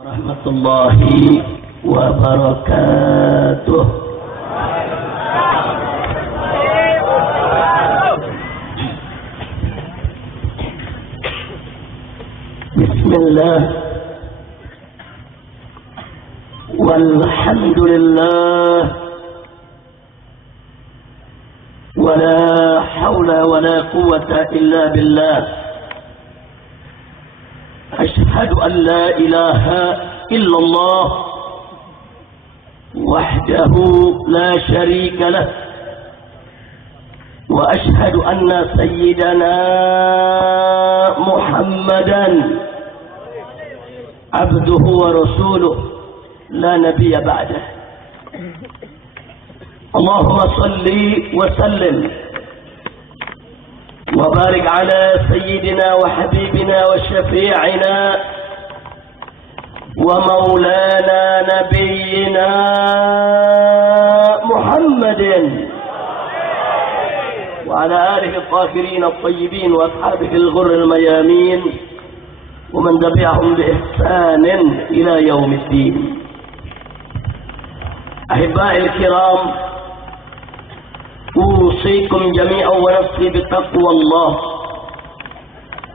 warahmatullahi wabarakatuh. Bismillah walhamdulillah wala hawla wala quwwata illa billah. أشهد أن لا إله إلا الله وحده لا شريك له وأشهد أن سيدنا محمدا عبده ورسوله لا نبي بعده. اللهم صل وسلم وبارك على سيدنا وحبيبنا وشفيعنا ومولانا نبينا محمد وعلى آله الطاهرين الطيبين وأصحابه الغر الميامين ومن تبعهم بإحسان إلى يوم الدين. أحبائي الكرام، أوصيكم جميعا ونفسي بتقوى الله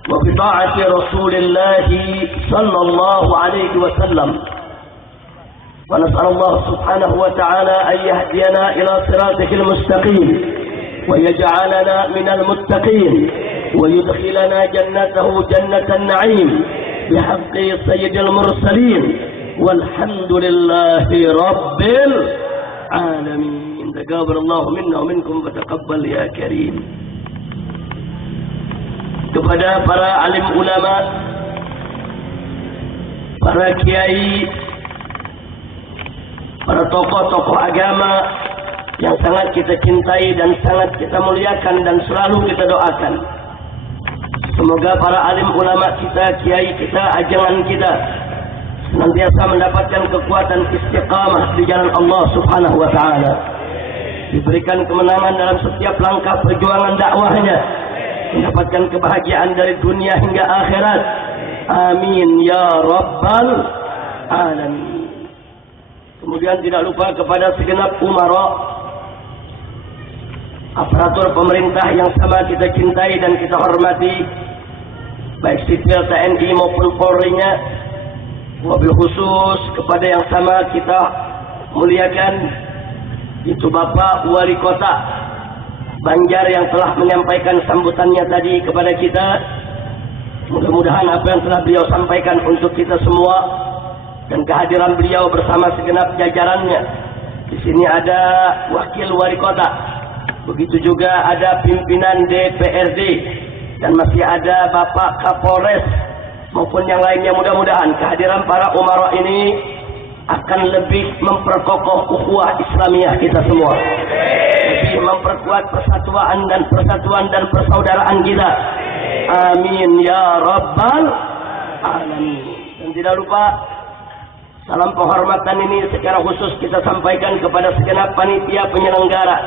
وبطاعة رسول الله صلى الله عليه وسلم، ونسأل الله سبحانه وتعالى أن يهدينا إلى صراطه المستقيم ويجعلنا من المتقين ويدخلنا جنته جنة النعيم بحق سيد المرسلين، والحمد لله رب العالمين. تقبل الله منا ومنكم وتقبل ya karim. Kepada para alim ulama, para kiai, para tokoh-tokoh agama yang sangat kita cintai dan sangat kita muliakan dan selalu kita doakan, semoga para alim ulama kita, kiai kita, ajangan kita senantiasa mendapatkan kekuatan istiqamah di jalan Allah Subhanahu wa taala, diberikan kemenangan dalam setiap langkah perjuangan dakwahnya, mendapatkan kebahagiaan dari dunia hingga akhirat. Amin ya rabbal alamin. Kemudian tidak lupa kepada segenap umara, aparatur pemerintah yang sama kita cintai dan kita hormati, baik sipil TNI maupun Polri-nya, wabil khusus kepada yang sama kita muliakan, itu Bapak Wali Kota Banjar yang telah menyampaikan sambutannya tadi kepada kita. Mudah-mudahan apa yang telah beliau sampaikan untuk kita semua dan kehadiran beliau bersama segenap jajarannya. Di sini ada Wakil Wali Kota, begitu juga ada pimpinan DPRD, dan masih ada Bapak Kapolres maupun yang lainnya. Mudah-mudahan kehadiran para umara ini akan lebih memperkokoh ukhuwah Islamiyah kita semua, lebih memperkuat persatuan dan persaudaraan kita. Amin ya rabbal alamin. Dan tidak lupa salam penghormatan ini secara khusus kita sampaikan kepada segenap panitia penyelenggara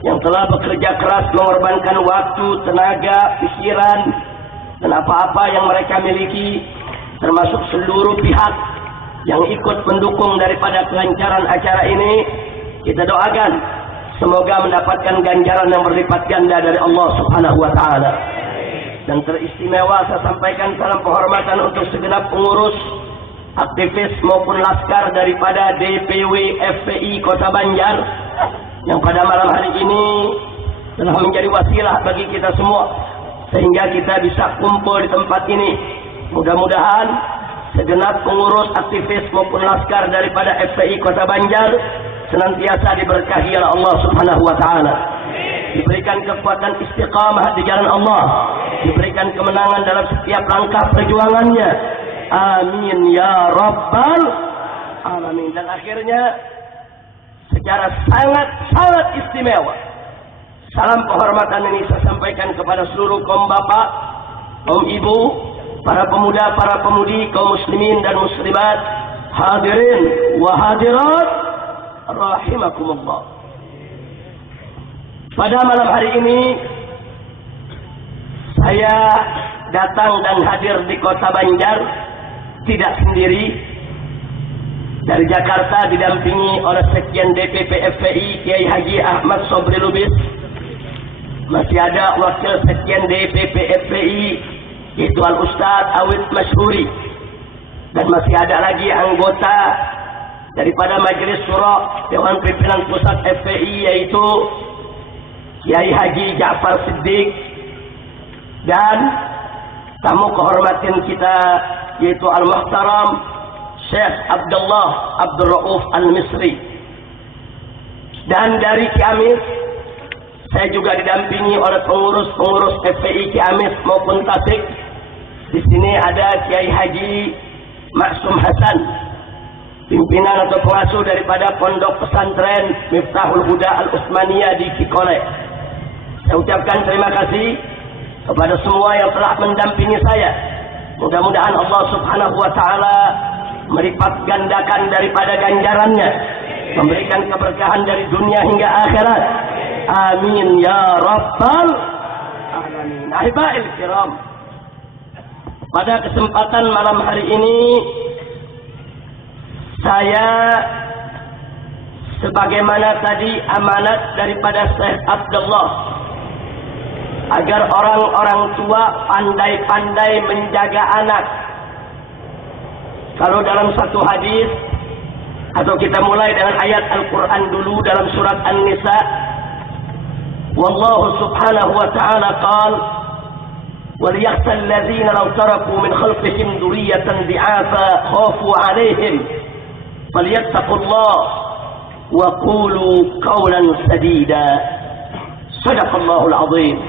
yang telah bekerja keras mengorbankan waktu, tenaga, pikiran dan apa-apa yang mereka miliki, termasuk seluruh pihak yang ikut mendukung daripada kelancaran acara ini. Kita doakan semoga mendapatkan ganjaran yang berlipat ganda dari Allah Subhanahu wa taala. Dan teristimewa saya sampaikan salam penghormatan untuk segenap pengurus, aktivis maupun laskar daripada DPW FPI Kota Banjar yang pada malam hari ini telah menjadi wasilah bagi kita semua sehingga kita bisa kumpul di tempat ini. Mudah-mudahan segenap pengurus, aktivis maupun laskar daripada FPI Kota Banjar senantiasa diberkahi oleh Allah Subhanahu wa taala, diberikan kekuatan istiqamah di jalan Allah, diberikan kemenangan dalam setiap langkah perjuangannya. Amin ya rabbal alamin. Dan akhirnya secara sangat istimewa salam penghormatan ini saya sampaikan kepada seluruh kaum bapak, kaum ibu, para pemuda, para pemudi, kaum muslimin dan muslimat, hadirin wa hadirat rahimakumullah. Pada malam hari ini saya datang dan hadir di Kota Banjar tidak sendiri, Dari Jakarta didampingi oleh Sekjen DPP FPI Kiai Haji Ahmad Sobri Lubis. Masih ada Wakil Sekjen DPP FPI yaitu Al-Ustaz Awid Masyhuri. Dan masih ada lagi anggota daripada Majelis Syura Dewan Pimpinan Pusat FPI yaitu Kiai Haji Ja'far Siddiq, dan tamu kehormatan kita yaitu Al-Muhtaram Syekh Abdullah Abdul Rauf Al-Misri. Dan dari Ciamis saya juga didampingi oleh pengurus-pengurus FPI Ciamis maupun Tasik. Di sini ada Kiai Haji Maksum Hasan, pimpinan atau pengasuh daripada Pondok Pesantren Miftahul Huda Al-Utsmaniyah di Cikole. Saya ucapkan terima kasih kepada semua yang telah mendampingi saya. Mudah-mudahan Allah Subhanahu wa taala melipat gandakan daripada ganjarannya, memberikan keberkahan dari dunia hingga akhirat. Amin ya rabbal alamin. Ahibail kiram, pada kesempatan malam hari ini saya sebagaimana tadi amanat daripada Syekh Abdullah agar orang-orang tua pandai-pandai menjaga anak. Kalau dalam satu hadis, atau kita mulai dengan ayat Al-Quran dulu dalam surat An-Nisa, Wallahu subhanahu wa ta'ala qala وَلْيَخْشَى الَّذِينَ لَوْ تَرَكُوا مِنْ خَلْفِهِمْ ذُرِّيَّةً ضِعَافًا خَافُوا عَلَيْهِمْ فَلْيَتَّقُوا اللَّهَ وَقُولُوا قَوْلًا سَدِيدًا. Sadaqallahul azim.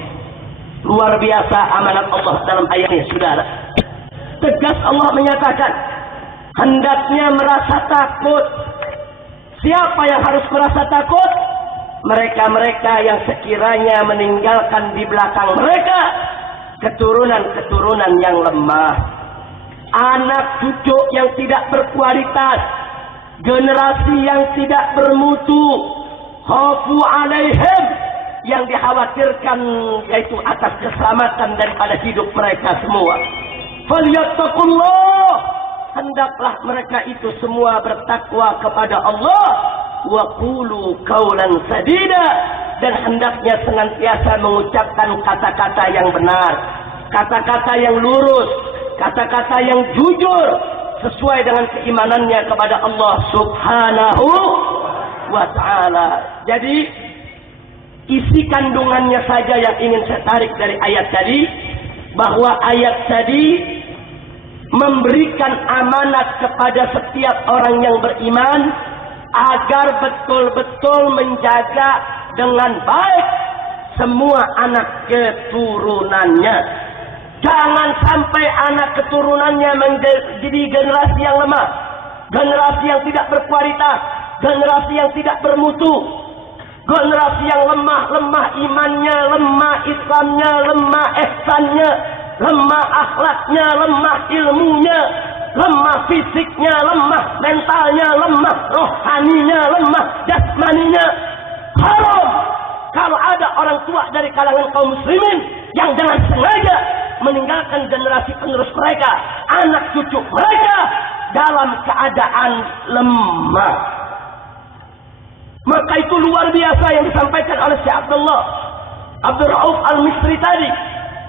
Luar biasa amanat Allah dalam ayat ini, saudara. Tegas Allah menyatakan, hendaknya merasa takut. Siapa yang harus merasa takut? Mereka-mereka yang sekiranya meninggalkan di belakang mereka keturunan-keturunan yang lemah, anak cucu yang tidak berkualitas, generasi yang tidak bermutu. Khafu alaihim, yang dikhawatirkan yaitu atas keselamatan daripada hidup mereka semua. Falyattaqullah, hendaklah mereka itu semua bertakwa kepada Allah. Wa qulu qawlan sadida, dan hendaknya senantiasa mengucapkan kata-kata yang benar, kata-kata yang lurus, kata-kata yang jujur sesuai dengan keimanannya kepada Allah Subhanahu wa ta'ala. Jadi isi kandungannya saja yang ingin saya tarik dari ayat tadi, bahwa ayat tadi memberikan amanat kepada setiap orang yang beriman agar betul-betul menjaga dengan baik semua anak keturunannya. Jangan sampai anak keturunannya menjadi generasi yang lemah, generasi yang tidak berkualitas, generasi yang tidak bermutu, generasi yang lemah imannya, lemah Islamnya, lemah ihsannya, lemah akhlaknya, lemah ilmunya, lemah fisiknya, lemah mentalnya, lemah rohaninya, lemah jasmaninya. Haram kalau ada orang tua dari kalangan kaum muslimin yang dengan sengaja meninggalkan generasi penerus mereka, anak cucu mereka dalam keadaan lemah. Maka itu luar biasa yang disampaikan oleh Syekh Abdullah Abdul Rauf Al-Misri tadi,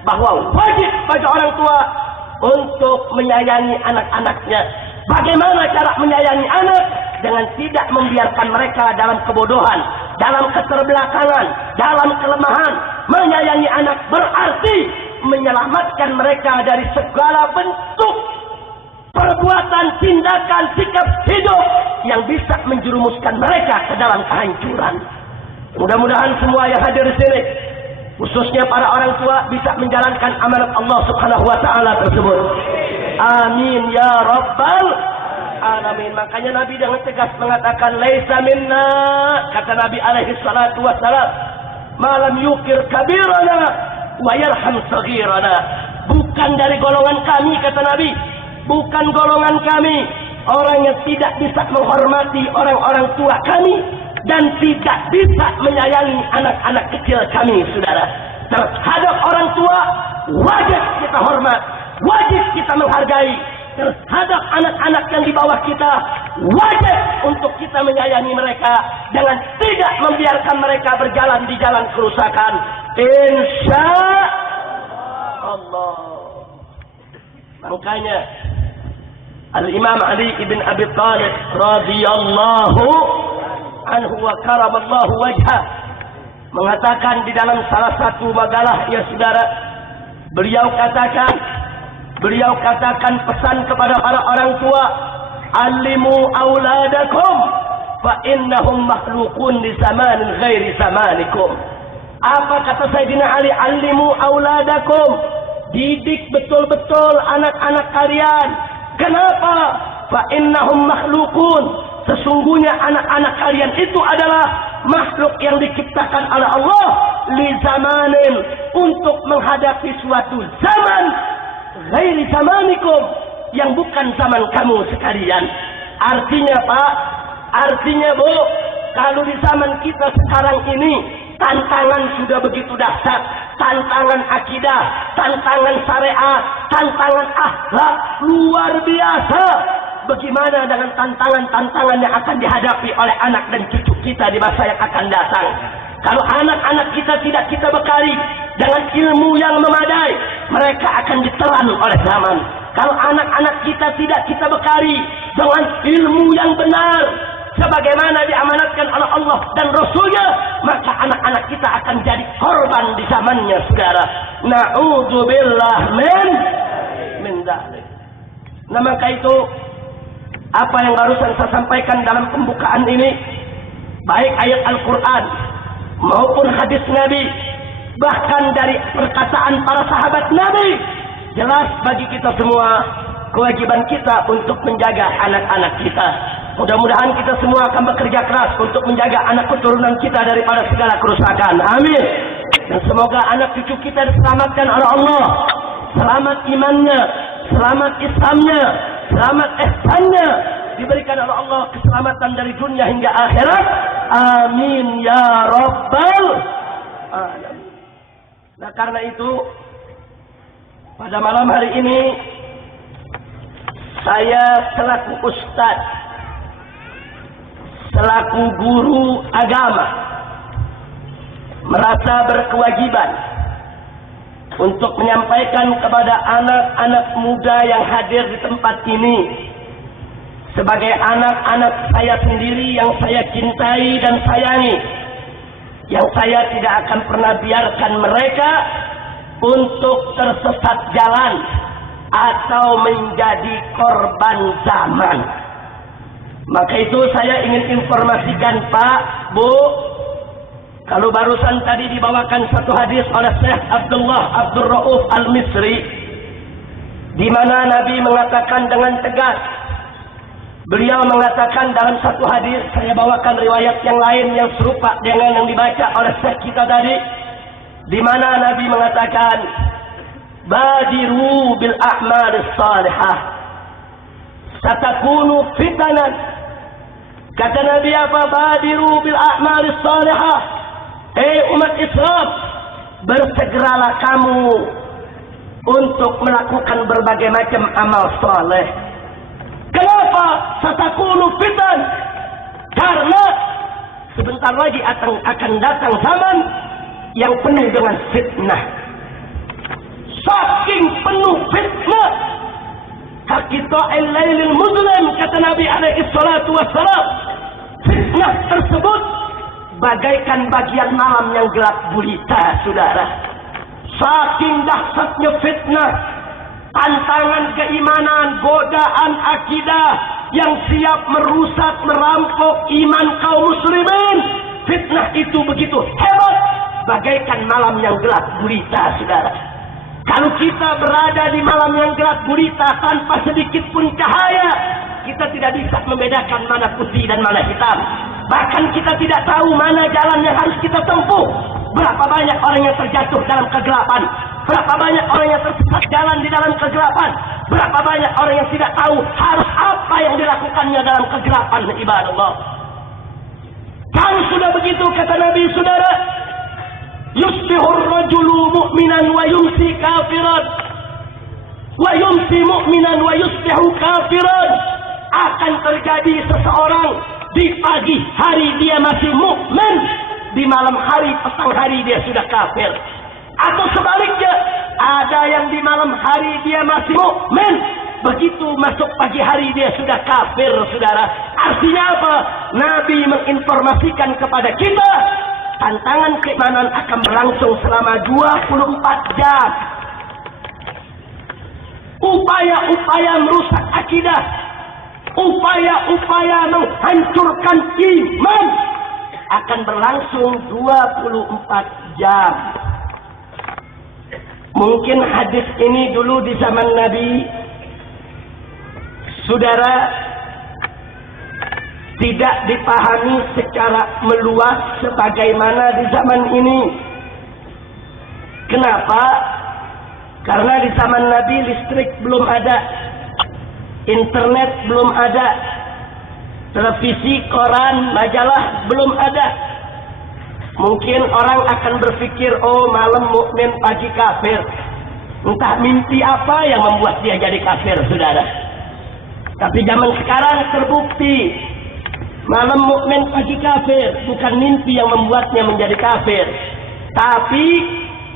bahwa wajib bagi orang tua untuk menyayangi anak-anaknya. Bagaimana cara menyayangi anak? Dengan tidak membiarkan mereka dalam kebodohan, dalam keterbelakangan, dalam kelemahan. Menyayangi anak berarti menyelamatkan mereka dari segala bentuk perbuatan, tindakan, sikap hidup yang bisa menjerumuskan mereka ke dalam kehancuran. Mudah-mudahan semua yang hadir di sini, khususnya para orang tua, bisa menjalankan amanat Allah Subhanahu wa ta'ala tersebut. Amin ya rabbal alamin. Makanya Nabi dengan tegas mengatakan, laisa minna, kata Nabi alaihi salatu wassalam, malam yukir kabirana wa yarham saghirana. Bukan dari golongan kami, kata Nabi, bukan golongan kami orang yang tidak bisa menghormati orang-orang tua kami dan tidak bisa menyayangi anak-anak kecil kami, saudara. Terhadap orang tua wajib kita hormat, wajib kita menghargai, terhadap anak-anak yang di bawah kita. Wajib untuk kita menyayangi mereka dengan tidak membiarkan mereka berjalan di jalan kerusakan. Insya Allah. Makanya Al-Imam Ali ibn Abi Thalib radhiyallahu anhu wa karamallahu wajhah mengatakan di dalam salah satu makalah, ya saudara, beliau katakan pesan kepada para orang tua, alimu auladakum fa innahum makhluqun di zamanin ghairi zamanikum. Apa kata Sayyidina Ali? Alimu auladakum, didik betul-betul anak-anak kalian. Kenapa? Fa innahum makhluqun, sesungguhnya anak-anak kalian itu adalah makhluk yang diciptakan oleh Allah li zamanin, untuk menghadapi suatu zaman ghairi zamanikum, yang bukan zaman kamu sekalian. Artinya Pak, artinya Bu, kalau di zaman kita sekarang ini tantangan sudah begitu dahsyat, tantangan akidah, tantangan syariat, tantangan akhlak luar biasa. Bagaimana dengan tantangan-tantangan yang akan dihadapi oleh anak dan cucu kita di masa yang akan datang? Kalau anak-anak kita tidak kita bekali dengan ilmu yang memadai, mereka akan ditelan oleh zaman. Kalau anak-anak kita tidak kita bekali dengan ilmu yang benar, sebagaimana diamanatkan oleh Allah dan Rasulnya, maka anak-anak kita akan jadi korban di zamannya, saudara. Na'udzubillah min dzalik. Nah, maka itu apa yang barusan saya sampaikan dalam pembukaan ini, baik ayat Al-Quran maupun hadis Nabi, bahkan dari perkataan para sahabat Nabi, jelas bagi kita semua kewajiban kita untuk menjaga anak-anak kita. Mudah-mudahan kita semua akan bekerja keras untuk menjaga anak keturunan kita daripada segala kerusakan. Amin. Dan semoga anak cucu kita diselamatkan oleh Allah, selamat imannya, selamat Islamnya, selamat ihsannya, diberikan oleh Allah keselamatan dari dunia hingga akhirat. Amin ya rabbal alamin. Nah, karena itu pada malam hari ini saya selaku ustaz, selaku guru agama, merasa berkewajiban untuk menyampaikan kepada anak-anak muda yang hadir di tempat ini, sebagai anak-anak saya sendiri yang saya cintai dan sayangi, yang saya tidak akan pernah biarkan mereka untuk tersesat jalan atau menjadi korban zaman. Maka itu saya ingin informasikan Pak, Bu, kalau barusan tadi dibawakan satu hadis oleh Syekh Abdullah Abdul Rauf Al-Misri, di mana Nabi mengatakan dengan tegas, beliau mengatakan dalam satu hadis, saya bawakan riwayat yang lain yang serupa dengan yang dibaca oleh Syekh kita tadi, di mana Nabi mengatakan, badiru bil a'malis salihah satakunu fitanan. Kata Nabi apa? Badiru bil a'malis salihah. Umat Islam, bersegeralah kamu untuk melakukan berbagai macam amal saleh. Kenapa? Satakunu fitan. Karena sebentar lagi akan datang zaman yang penuh dengan fitnah. Saking penuh fitnah, Kaqita'il lailil muzlim, kata Nabi alaihi salatu wassalam, fitnah tersebut bagaikan bagian malam yang gelap gulita, saudara. Saking dahsyatnya fitnah, tantangan keimanan, godaan akidah yang siap merusak, merampok iman kaum muslimin. Fitnah itu begitu hebat, bagaikan malam yang gelap gulita, saudara. Kalau kita berada di malam yang gelap gulita tanpa sedikit pun cahaya, kita tidak bisa membedakan mana putih dan mana hitam. Bahkan kita tidak tahu mana jalan yang harus kita tempuh. Berapa banyak orang yang terjatuh dalam kegelapan, berapa banyak orang yang tersesat jalan di dalam kegelapan, berapa banyak orang yang tidak tahu harus apa yang dilakukannya dalam kegelapan, ibadallah. Kalau sudah begitu, kata Nabi, saudara, yusbihur rajulu mu'minan wa yumsi kafiran wa yumsi mu'minan wa yusbihu kafiran. Akan terjadi seseorang di pagi hari dia masih mukmin, di malam hari petang hari dia sudah kafir. Atau sebaliknya, ada yang di malam hari dia masih mukmin, begitu masuk pagi hari dia sudah kafir, saudara. Artinya apa? Nabi menginformasikan kepada kita, tantangan keimanan akan berlangsung selama 24 jam. Upaya-upaya merusak akidah, upaya-upaya menghancurkan iman akan berlangsung 24 jam. Mungkin hadis ini dulu di zaman Nabi, saudara, tidak dipahami secara meluas sebagaimana di zaman ini. Kenapa? Karena di zaman Nabi listrik belum ada, internet belum ada, televisi, koran, majalah belum ada. Mungkin orang akan berpikir, oh malam mukmin pagi kafir. Entah mimpi apa yang membuat dia jadi kafir, saudara. Tapi zaman sekarang terbukti, malam mukmin pagi kafir, bukan mimpi yang membuatnya menjadi kafir. Tapi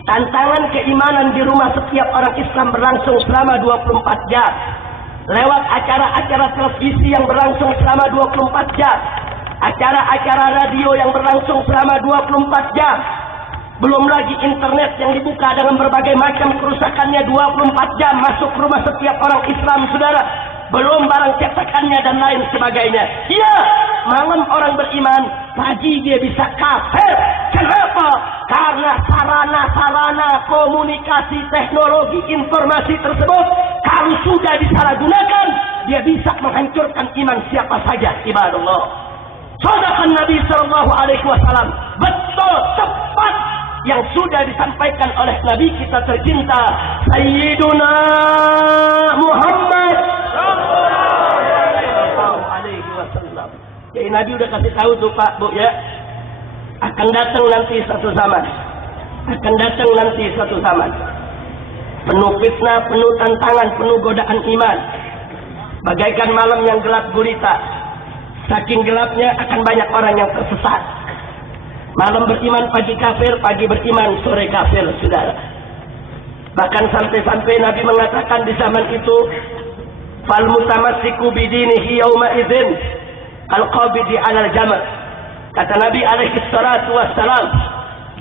tantangan keimanan di rumah setiap orang Islam berlangsung selama 24 jam. Lewat acara-acara televisi yang berlangsung selama 24 jam. Acara-acara radio yang berlangsung selama 24 jam. Belum lagi internet yang dibuka dengan berbagai macam kerusakannya 24 jam masuk rumah setiap orang Islam, saudara. Belum barang cetakannya dan lain sebagainya. Ya, malam orang beriman, pagi dia bisa kafir. Kenapa? Karena sarana-sarana komunikasi, teknologi, informasi tersebut kalau sudah disalahgunakan, dia bisa menghancurkan iman siapa saja. Ibadallah. Sadaqan Nabi sallallahu alaihi wasallam. Betul, tepat yang sudah disampaikan oleh Nabi kita tercinta Sayyiduna Muhammad sallallahu alaihi wasallam. Jadi Nabi udah kasih tahu tuh Pak, Bu ya. Akan datang nanti satu zaman. Akan datang nanti satu zaman. Penuh fitnah, penuh tantangan, penuh godaan iman. Bagaikan malam yang gelap gulita. Saking gelapnya akan banyak orang yang tersesat. Malam beriman, pagi kafir, pagi beriman, sore kafir, saudara. Bahkan sampai-sampai Nabi mengatakan di zaman itu, fal mutamassiku bidinihi yauma idzin al-qabidi 'alal jamr. Kata Nabi alaihi salatu wassalam,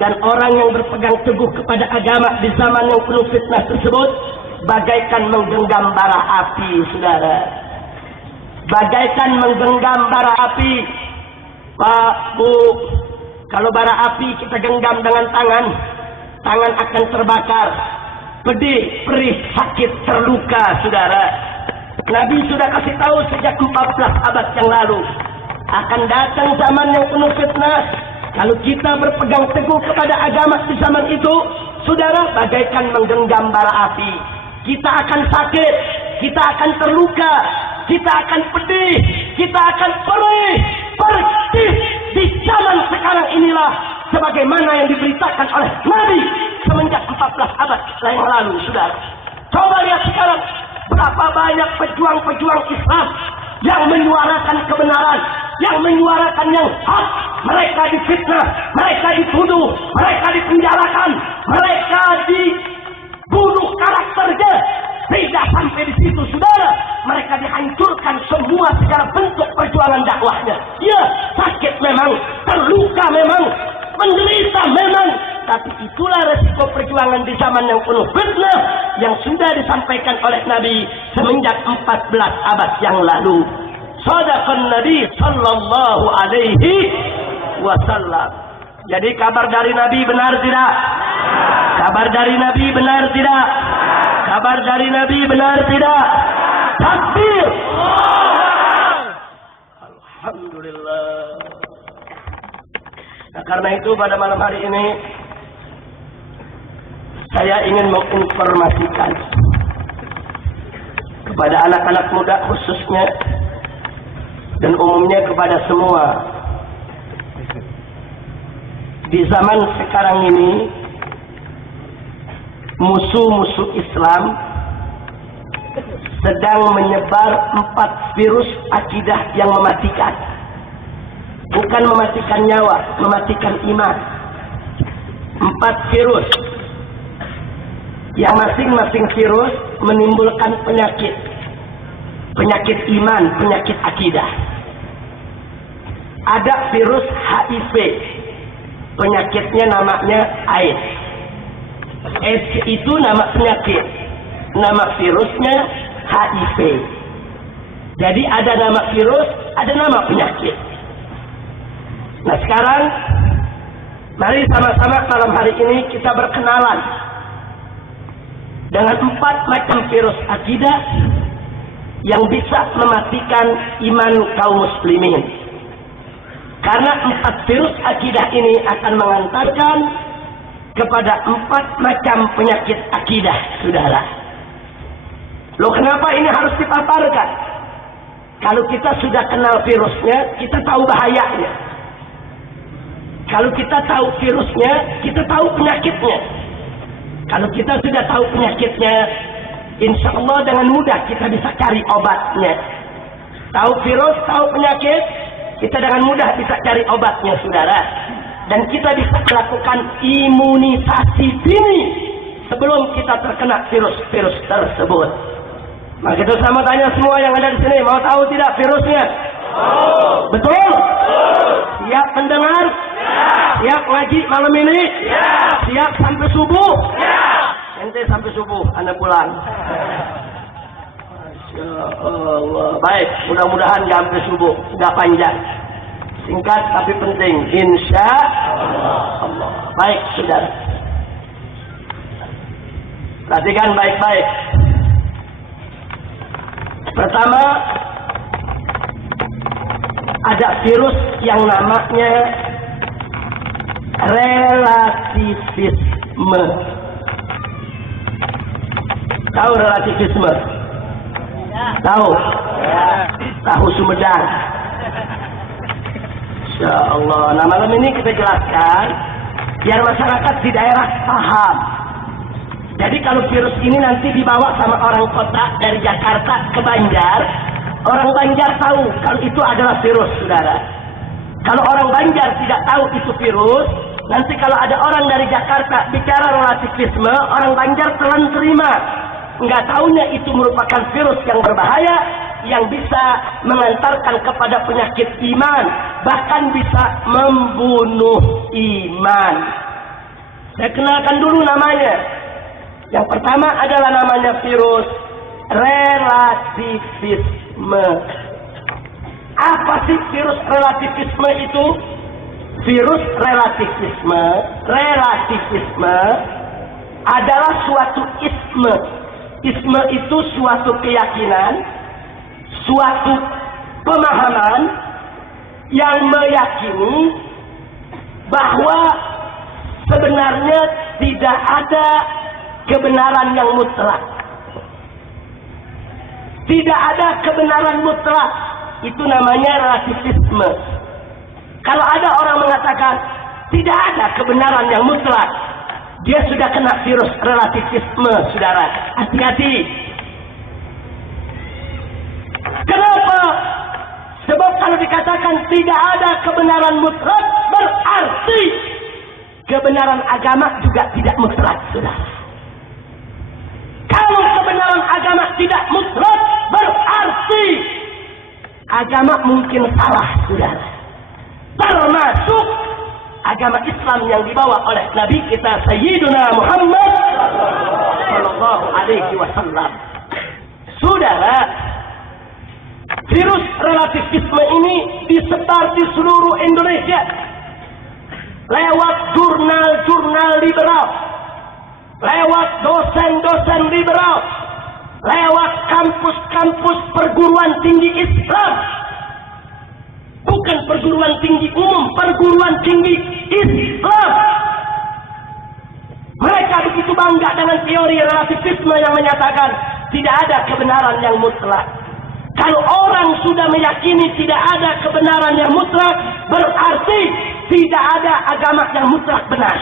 dan orang yang berpegang teguh kepada agama di zaman yang penuh fitnah tersebut bagaikan menggenggam bara api, saudara. Bagaikan menggenggam bara api. Pak, Bu, kalau bara api kita genggam dengan tangan, tangan akan terbakar. Pedih, perih, sakit, terluka, saudara. Nabi sudah kasih tahu sejak 14 abad yang lalu. Akan datang zaman yang penuh fitnah. Kalau kita berpegang teguh kepada agama di zaman itu, saudara, bagaikan menggenggam bara api. Kita akan sakit, kita akan terluka, kita akan pedih, kita akan perih di zaman sekarang inilah, sebagaimana yang diberitakan oleh Nabi semenjak 14 abad yang lalu, saudara. Coba lihat sekarang, berapa banyak pejuang-pejuang Islam yang menyuarakan kebenaran, yang menyuarakan yang hak. Mereka difitnah, mereka dituduh, mereka dipenjarakan, mereka dibunuh karakternya. Tidak sampai di situ, saudara, mereka dihancurkan semua segala bentuk perjuangan dakwahnya. Ya, sakit memang, terluka memang, menderita memang, tapi itulah resiko perjuangan di zaman yang penuh fitnah yang sudah disampaikan oleh Nabi semenjak 14 abad yang lalu. Sadaqan Nabi sallallahu alaihi wasallam. Jadi kabar dari Nabi benar tidak? Kabar dari Nabi benar tidak? Kabar dari Nabi benar tidak? Takbir! Alhamdulillah. Nah, karena itu pada malam hari ini saya ingin menginformasikan kepada anak-anak muda khususnya dan umumnya kepada semua. Di zaman sekarang ini musuh-musuh Islam sedang menyebar 4 virus akidah yang mematikan. Bukan mematikan nyawa, mematikan iman. 4 virus. Yang masing-masing virus menimbulkan penyakit. Penyakit iman, penyakit akidah. Ada virus HIV. Penyakitnya namanya AIDS. AIDS itu nama penyakit. Nama virusnya HIV. Jadi ada nama virus, ada nama penyakit. Nah sekarang, mari sama-sama malam hari ini kita berkenalan dengan 4 macam virus akidah yang bisa mematikan iman kaum muslimin. Karena 4 virus akidah ini akan mengantarkan kepada 4 macam penyakit akidah, saudara. Loh kenapa ini harus dipaparkan? Kalau kita sudah kenal virusnya, kita tahu bahayanya. Kalau kita tahu virusnya, kita tahu penyakitnya. Kalau kita sudah tahu penyakitnya, insya Allah dengan mudah kita bisa cari obatnya. Tahu virus, tahu penyakit, kita dengan mudah bisa cari obatnya, saudara. Dan kita bisa melakukan imunisasi dini sebelum kita terkena virus-virus tersebut. Nah kita sama tanya semua yang ada di sini, mau tahu tidak virusnya? Oh. Betul? Oh. Siap mendengar? Ya. Siap ngaji malam ini? Ya. Siap sampai subuh? Ya. Ente sampai subuh, anda pulang. Masya Allah. Baik, mudah-mudahan sampai subuh, tidak panjang. Singkat tapi penting. Insya Allah. Baik, saudara. Perhatikan baik-baik. Pertama, ada virus yang namanya relativisme. Tahu relativisme? Tahu? Tahu Sumedang. Insya Allah. Nah malam ini kita jelaskan biar masyarakat di daerah paham. Jadi kalau virus ini nanti dibawa sama orang kota dari Jakarta ke Banjar, orang Banjar tahu kalau itu adalah virus, saudara. Kalau orang Banjar tidak tahu itu virus, nanti kalau ada orang dari Jakarta bicara relativisme, orang Banjar telan terima. Nggak taunya itu merupakan virus yang berbahaya, yang bisa mengantarkan kepada penyakit iman, bahkan bisa membunuh iman. Saya kenalkan dulu namanya. Yang pertama adalah namanya virus relativisme. Apa sih virus relativisme itu? Virus relativisme adalah suatu isme. Isme itu suatu keyakinan, suatu pemahaman yang meyakini bahwa sebenarnya tidak ada kebenaran yang mutlak. Tidak ada kebenaran mutlak. Itu namanya relativisme. Kalau ada orang mengatakan tidak ada kebenaran yang mutlak, dia sudah kena virus relativisme, saudara. Hati-hati. Kenapa? Sebab kalau dikatakan tidak ada kebenaran mutlak, berarti kebenaran agama juga tidak mutlak, saudara. Kalau kebenaran agama tidak mutlak, berarti agama mungkin salah, saudara. Termasuk agama Islam yang dibawa oleh Nabi kita Sayyiduna Muhammad sallallahu alaihi wasallam. Saudara, virus relativisme ini disebar di seluruh Indonesia lewat jurnal-jurnal liberal, lewat dosen-dosen liberal, lewat kampus-kampus perguruan tinggi Islam. Bukan perguruan tinggi umum, perguruan tinggi Islam. Mereka begitu bangga dengan teori relativisme yang menyatakan tidak ada kebenaran yang mutlak. Kalau orang sudah meyakini tidak ada kebenaran yang mutlak, berarti tidak ada agama yang mutlak benar.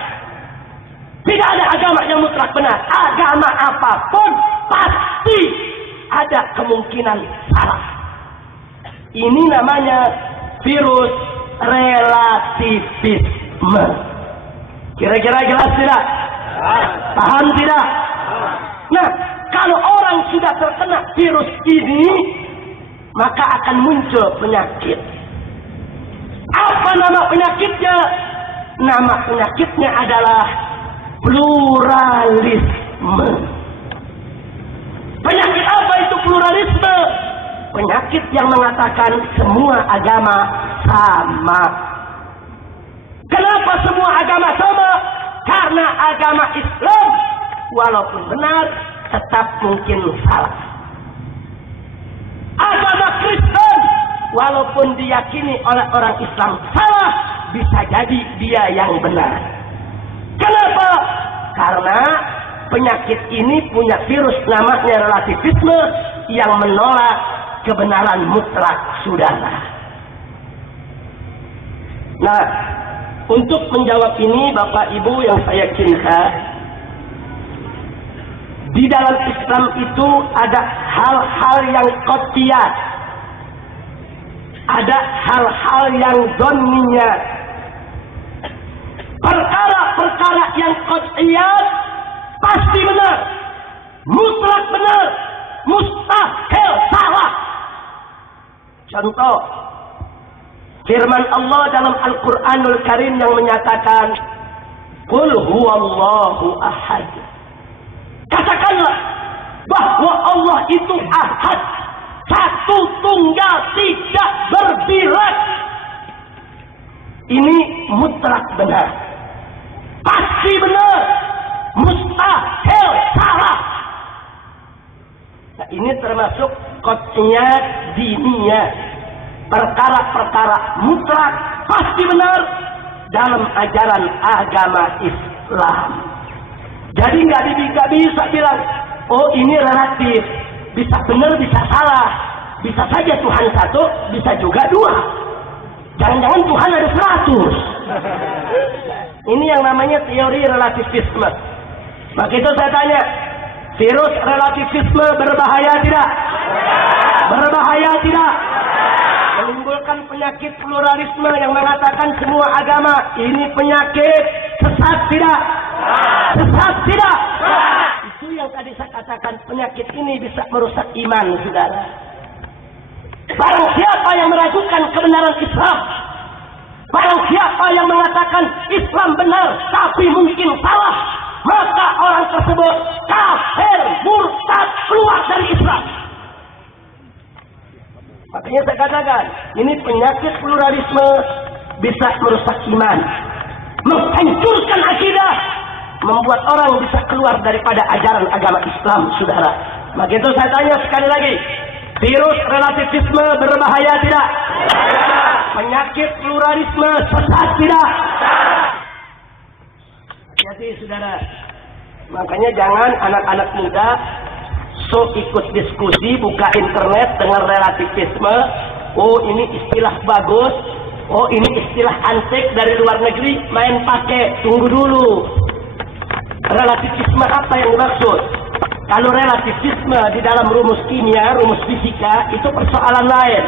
Tidak ada agama yang mutlak benar. Agama apapun pasti ada kemungkinan salah. Ini namanya virus relativisme. Kira-kira jelas tidak? Paham tidak? Nah, kalau orang sudah terkena virus ini, maka akan muncul penyakit. Apa nama penyakitnya? Nama penyakitnya adalah pluralisme. Penyakit apa itu pluralisme? Penyakit yang mengatakan semua agama sama. Kenapa semua agama sama? Karena agama Islam walaupun benar tetap mungkin salah. Agama Kristen walaupun diyakini oleh orang Islam salah, bisa jadi dia yang benar. Kenapa? Karena penyakit ini punya virus namanya relativisme yang menolak kebenaran mutlak, saudara. Nah, untuk menjawab ini, Bapak Ibu yang saya cinta, di dalam Islam itu ada hal-hal yang qat'iyah, ada hal-hal yang dhanniyah. Perkara-perkara yang qat'iyah pasti benar, mutlak benar, mustahil salah. Contoh firman Allah dalam Al-Quranul Karim yang menyatakan Qul huwallahu ahad. Katakanlah bahwa Allah itu ahad, satu tunggal, tidak berbirak. Ini mutlak benar, pasti benar, mustahil salah. Nah, ini termasuk qat'iyah diniyah, perkara-perkara mutlak pasti benar dalam ajaran agama Islam. Jadi nggak bisa bilang, oh ini relatif, bisa benar bisa salah, bisa saja Tuhan satu, bisa juga dua. Jangan-jangan Tuhan ada 100. Ini yang namanya teori relativisme. Maka itu saya tanya, virus relativisme berbahaya tidak? Berbahaya tidak? Menimbulkan penyakit pluralisme yang mengatakan semua agama ini penyakit, sesat tidak? Sesat tidak? Itu yang tadi saya katakan, penyakit ini bisa merusak iman, saudara. Barang siapa yang meragukan kebenaran Islam, barang siapa yang mengatakan Islam benar tapi mungkin salah, maka orang tersebut kafir, murtad, keluar dari Islam. Makanya saya katakan, ini penyakit pluralisme bisa merusak iman, menghancurkan akidah, membuat orang bisa keluar daripada ajaran agama Islam, saudara. Maka itu saya tanya sekali lagi, virus relativisme berbahaya tidak? Penyakit pluralisme sesat tidak? Jadi saudara, makanya jangan anak-anak muda so ikut diskusi, buka internet dengan relativisme. Oh ini istilah bagus, oh ini istilah antik dari luar negeri, main pakai. Tunggu dulu, relativisme apa yang dimaksud? Kalau relativisme di dalam rumus kimia, rumus fisika, itu persoalan lain.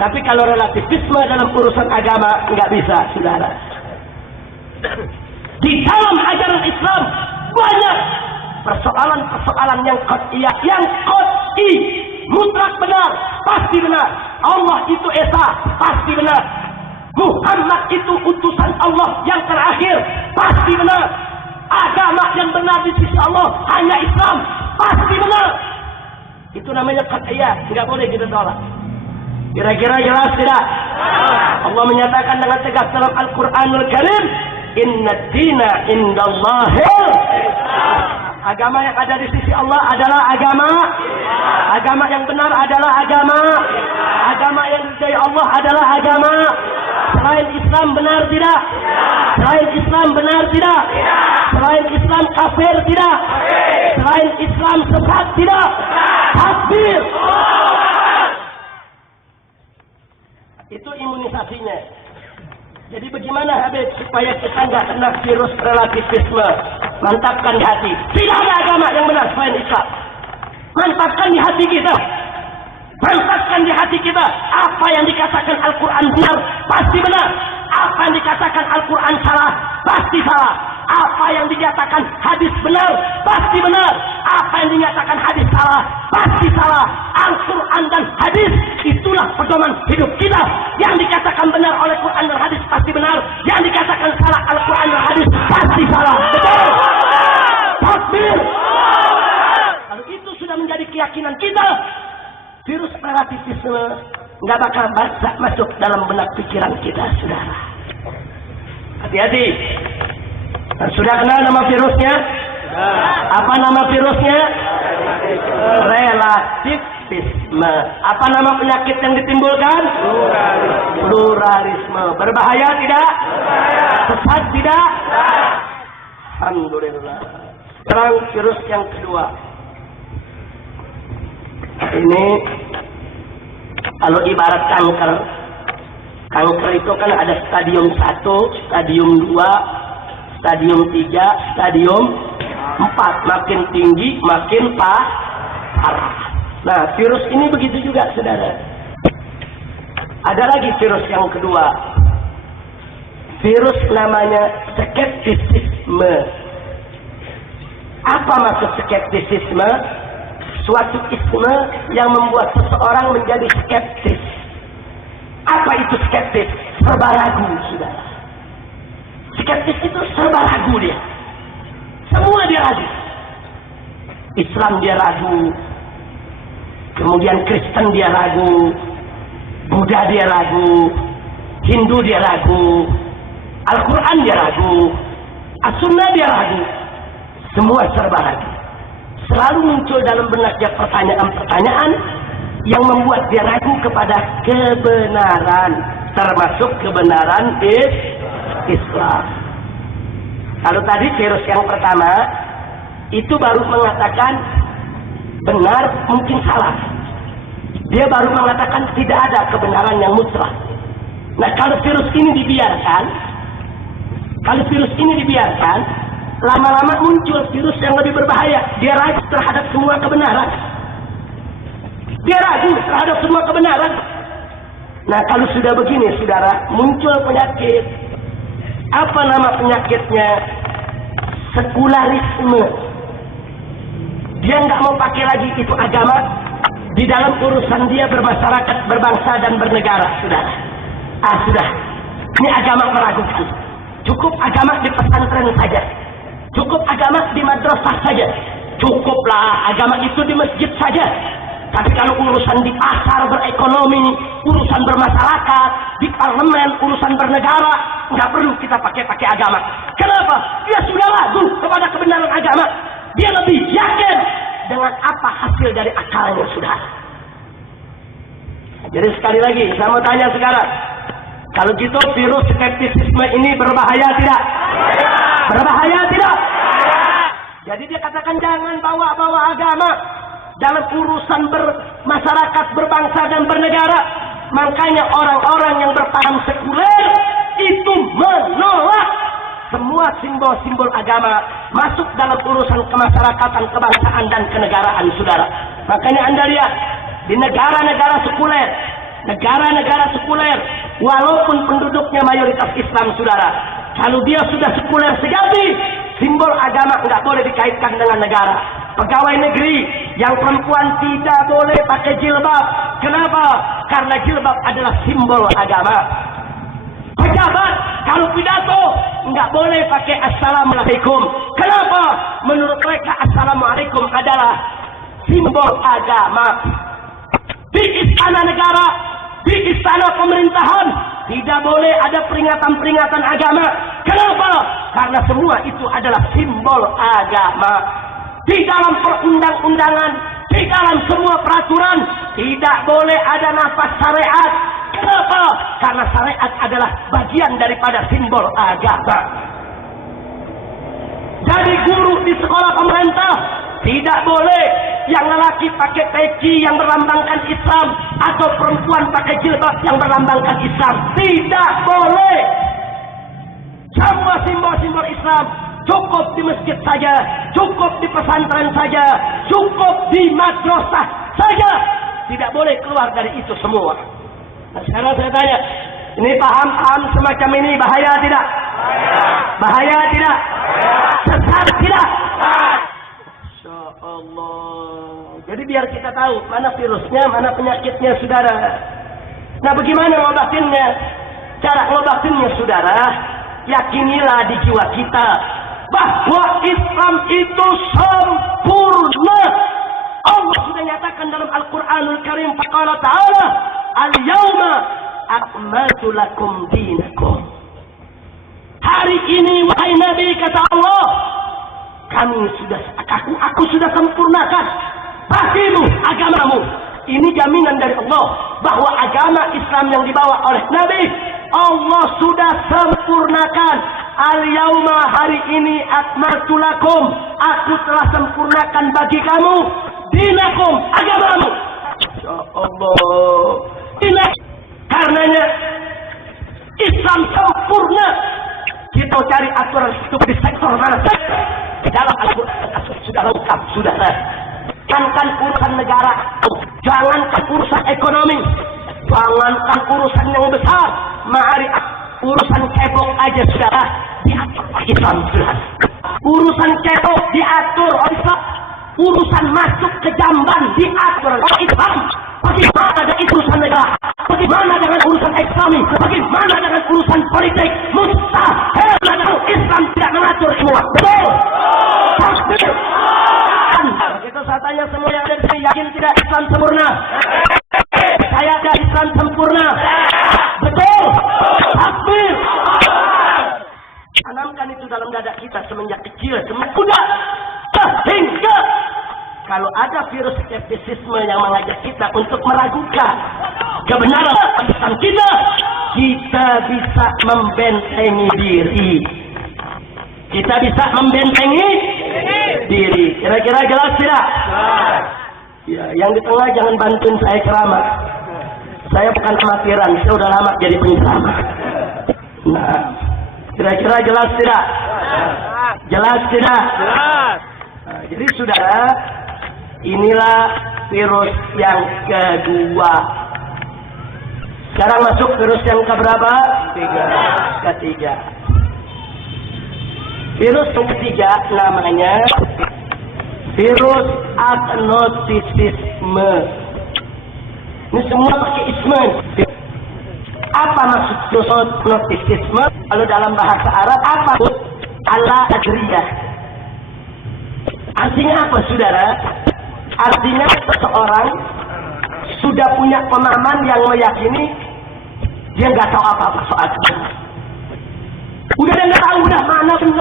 Tapi kalau relativisme dalam urusan agama, nggak bisa, saudara. Di dalam ajaran Islam banyak persoalan-persoalan yang qat'iyah, yang qat'i, mutlak benar, pasti benar. Allah itu esa, pasti benar. Muhammad itu utusan Allah yang terakhir, pasti benar. Agama yang benar di sisi Allah hanya Islam, pasti benar. Itu namanya qat'iyah, tidak boleh kita tolak. Kira-kira jelas tidak? Allah menyatakan dengan tegas dalam Al-Quranul Karim, Inna dina indallahil Islam. Agama yang ada di sisi Allah adalah agama. Agama yang benar adalah agama. Agama yang diridai Allah adalah agama. Selain Islam benar tidak? Selain Islam benar tidak? Selain Islam kafir tidak? Selain Islam sesat tidak? Takbir. Itu imunisasinya. Jadi bagaimana Habib supaya kita nggak kena virus relativisme? Mantapkan di hati. Tidak ada agama yang benar selain Islam. Mantapkan di hati kita. Mantapkan di hati kita. Apa yang dikatakan Al-Quran benar, pasti benar. Apa yang dikatakan Al-Quran salah, pasti salah. Apa yang dinyatakan hadis benar, pasti benar. Apa yang dinyatakan hadis salah, pasti salah. Al-Quran dan hadis, itulah pedoman hidup kita. Yang dikatakan benar oleh Quran dan hadis pasti benar. Yang dikatakan salah Al-Quran dan hadis pasti salah. Betul? Takbir. Kalau itu sudah menjadi keyakinan kita, virus relativisme nggak bakal masuk dalam benak pikiran kita, saudara. Hati-hati. Sudah kenal nama virusnya? Apa nama virusnya? Relativisme. Apa nama penyakit yang ditimbulkan? Pluralisme. Berbahaya tidak? Sesat tidak? Alhamdulillah. Sekarang virus yang kedua. Ini kalau ibarat kanker. Kanker itu kan ada stadium 1, stadium 2, stadium 3, stadium 4. Makin tinggi, makin parah. Nah, virus ini begitu juga, saudara. Ada lagi virus yang kedua. Virus namanya skeptisisme. Apa maksud skeptisisme? Suatu isme yang membuat seseorang menjadi skeptis. Apa itu skeptis? Serba ragu, saudara. Skeptis itu serba ragu dia. Semua dia ragu. Islam dia ragu. Kemudian Kristen dia ragu. Buddha dia ragu. Hindu dia ragu. Al-Quran dia ragu. As-Sunnah dia ragu. Semua serba ragu. Selalu muncul dalam benaknya pertanyaan-pertanyaan yang membuat dia ragu kepada kebenaran. Termasuk kebenaran Islam. Kalau tadi virus yang pertama itu baru mengatakan benar, mungkin salah. Dia baru mengatakan tidak ada kebenaran yang mutlak. Nah, kalau virus ini dibiarkan, lama-lama muncul virus yang lebih berbahaya. Dia ragu terhadap semua kebenaran. Nah, kalau sudah begini, saudara, muncul penyakit. Apa nama penyakitnya? Sekularisme. Dia nggak mau pakai lagi itu agama di dalam urusan dia bermasyarakat, berbangsa dan bernegara, saudara. Sudah. Ini agama meragukan. Cukup agama di pesantren saja. Cukup agama di madrasah saja. Cukuplah agama itu di masjid saja. Tapi kalau urusan di pasar berekonomi, urusan bermasyarakat, di parlemen, urusan bernegara, nggak perlu kita pakai agama. Kenapa? Dia sudah ragu kepada kebenaran agama. Dia lebih yakin dengan apa hasil dari akalnya, sudah. Jadi sekali lagi, saya mau tanya sekarang. Kalau gitu virus skeptisisme ini berbahaya tidak? Berbahaya tidak? Jadi dia katakan jangan bawa-bawa agama dalam urusan bermasyarakat, berbangsa dan bernegara. Makanya orang-orang yang berpaham sekuler itu menolak semua simbol-simbol agama masuk dalam urusan kemasyarakatan, kebangsaan dan kenegaraan, saudara. Makanya Anda lihat di negara-negara sekuler, walaupun penduduknya mayoritas Islam, saudara, kalau dia sudah sekuler sejati, simbol agama nggak boleh dikaitkan dengan negara. Pegawai negeri yang perempuan tidak boleh pakai jilbab. Kenapa? Karena jilbab adalah simbol agama. Pejabat kalau pidato nggak boleh pakai assalamualaikum. Kenapa? Menurut mereka assalamualaikum adalah simbol agama. Di istana negara, di istana pemerintahan tidak boleh ada peringatan-peringatan agama. Kenapa? Karena semua itu adalah simbol agama. Di dalam perundang-undangan, di dalam semua peraturan tidak boleh ada nafas syariat. Kenapa? Karena syariat adalah bagian daripada simbol agama. Jadi guru di sekolah pemerintah tidak boleh yang lelaki pakai peci yang berlambangkan Islam atau perempuan pakai jilbab yang berlambangkan Islam. Tidak boleh. Semua simbol-simbol Islam cukup di masjid saja, cukup di pesantren saja, cukup di madrasah saja. Tidak boleh keluar dari itu semua. Nah, sekarang saya tanya, ini paham-paham semacam ini bahaya tidak? Bahaya tidak? Sesat tidak? Masya Allah. Jadi biar kita tahu mana virusnya, mana penyakitnya, saudara. Nah, bagaimana ngobatinnya? Cara ngobatinnya, saudara, yakinilah di jiwa kita bahwa Islam itu sempurna. Allah sudah nyatakan dalam Al-Quranul Karim, faqala ta'ala, al-yawma akmaltu lakum dinakum. Hari ini, wahai Nabi, kata Allah, aku sudah sempurnakan bagimu agamamu. Ini jaminan dari Allah bahwa agama Islam yang dibawa oleh Nabi, Allah sudah sempurnakan. Al-yauma, hari ini, akmaltu lakum, aku telah sempurnakan bagi kamu dinakum, agamamu. Ya Allah. Karenanya Islam sempurna. Kita cari aturan itu di sektor mana saja. Dalam Al-Quran sudah lengkap, sudah. Jangankan urusan negara, jangankan urusan ekonomi, jangankan urusan yang besar, ma'arifah, urusan cebok aja sudah diatur Islam sudah. Urusan cebok diatur Islam. Urusan masuk ke jamban diatur Islam. Bagaimana dengan urusan negara? Bagaimana dengan urusan ekonomi? Bagaimana dengan urusan politik? Mustahil kalau Islam tidak mengatur semua. Betul? Takbir. Itu saya tanya semua yang ada di sini, yakin tidak Islam sempurna? Saya ada Islam sempurna. Betul? Takbir. Tanamkan itu dalam dada kita semenjak kecil, semenjak muda. Sehingga kalau ada virus skeptisisme yang mengajak kita untuk meragukan kebenaran Islam kita, kita bisa membentengi diri. Kita bisa membentengi diri. Kira-kira jelas tidak? Ya, yang di tengah jangan bantuin saya ceramah. Saya bukan amatiran, saya udah lama jadi penceramah. Nah, kira-kira jelas tidak? Jelas tidak? Jelas. Nah, jadi saudara, inilah virus yang kedua. Sekarang masuk virus yang keberapa? Ketiga. Virus yang ketiga namanya virus agnostisisme. Ini semua pakai isme. Apa maksud virus agnostisisme? Kalau dalam bahasa Arab apa? Al-adriyah. Artinya apa, saudara? Artinya seseorang sudah punya pemahaman yang meyakini dia nggak tahu apa-apa soal agama. Udah nggak tahu, udah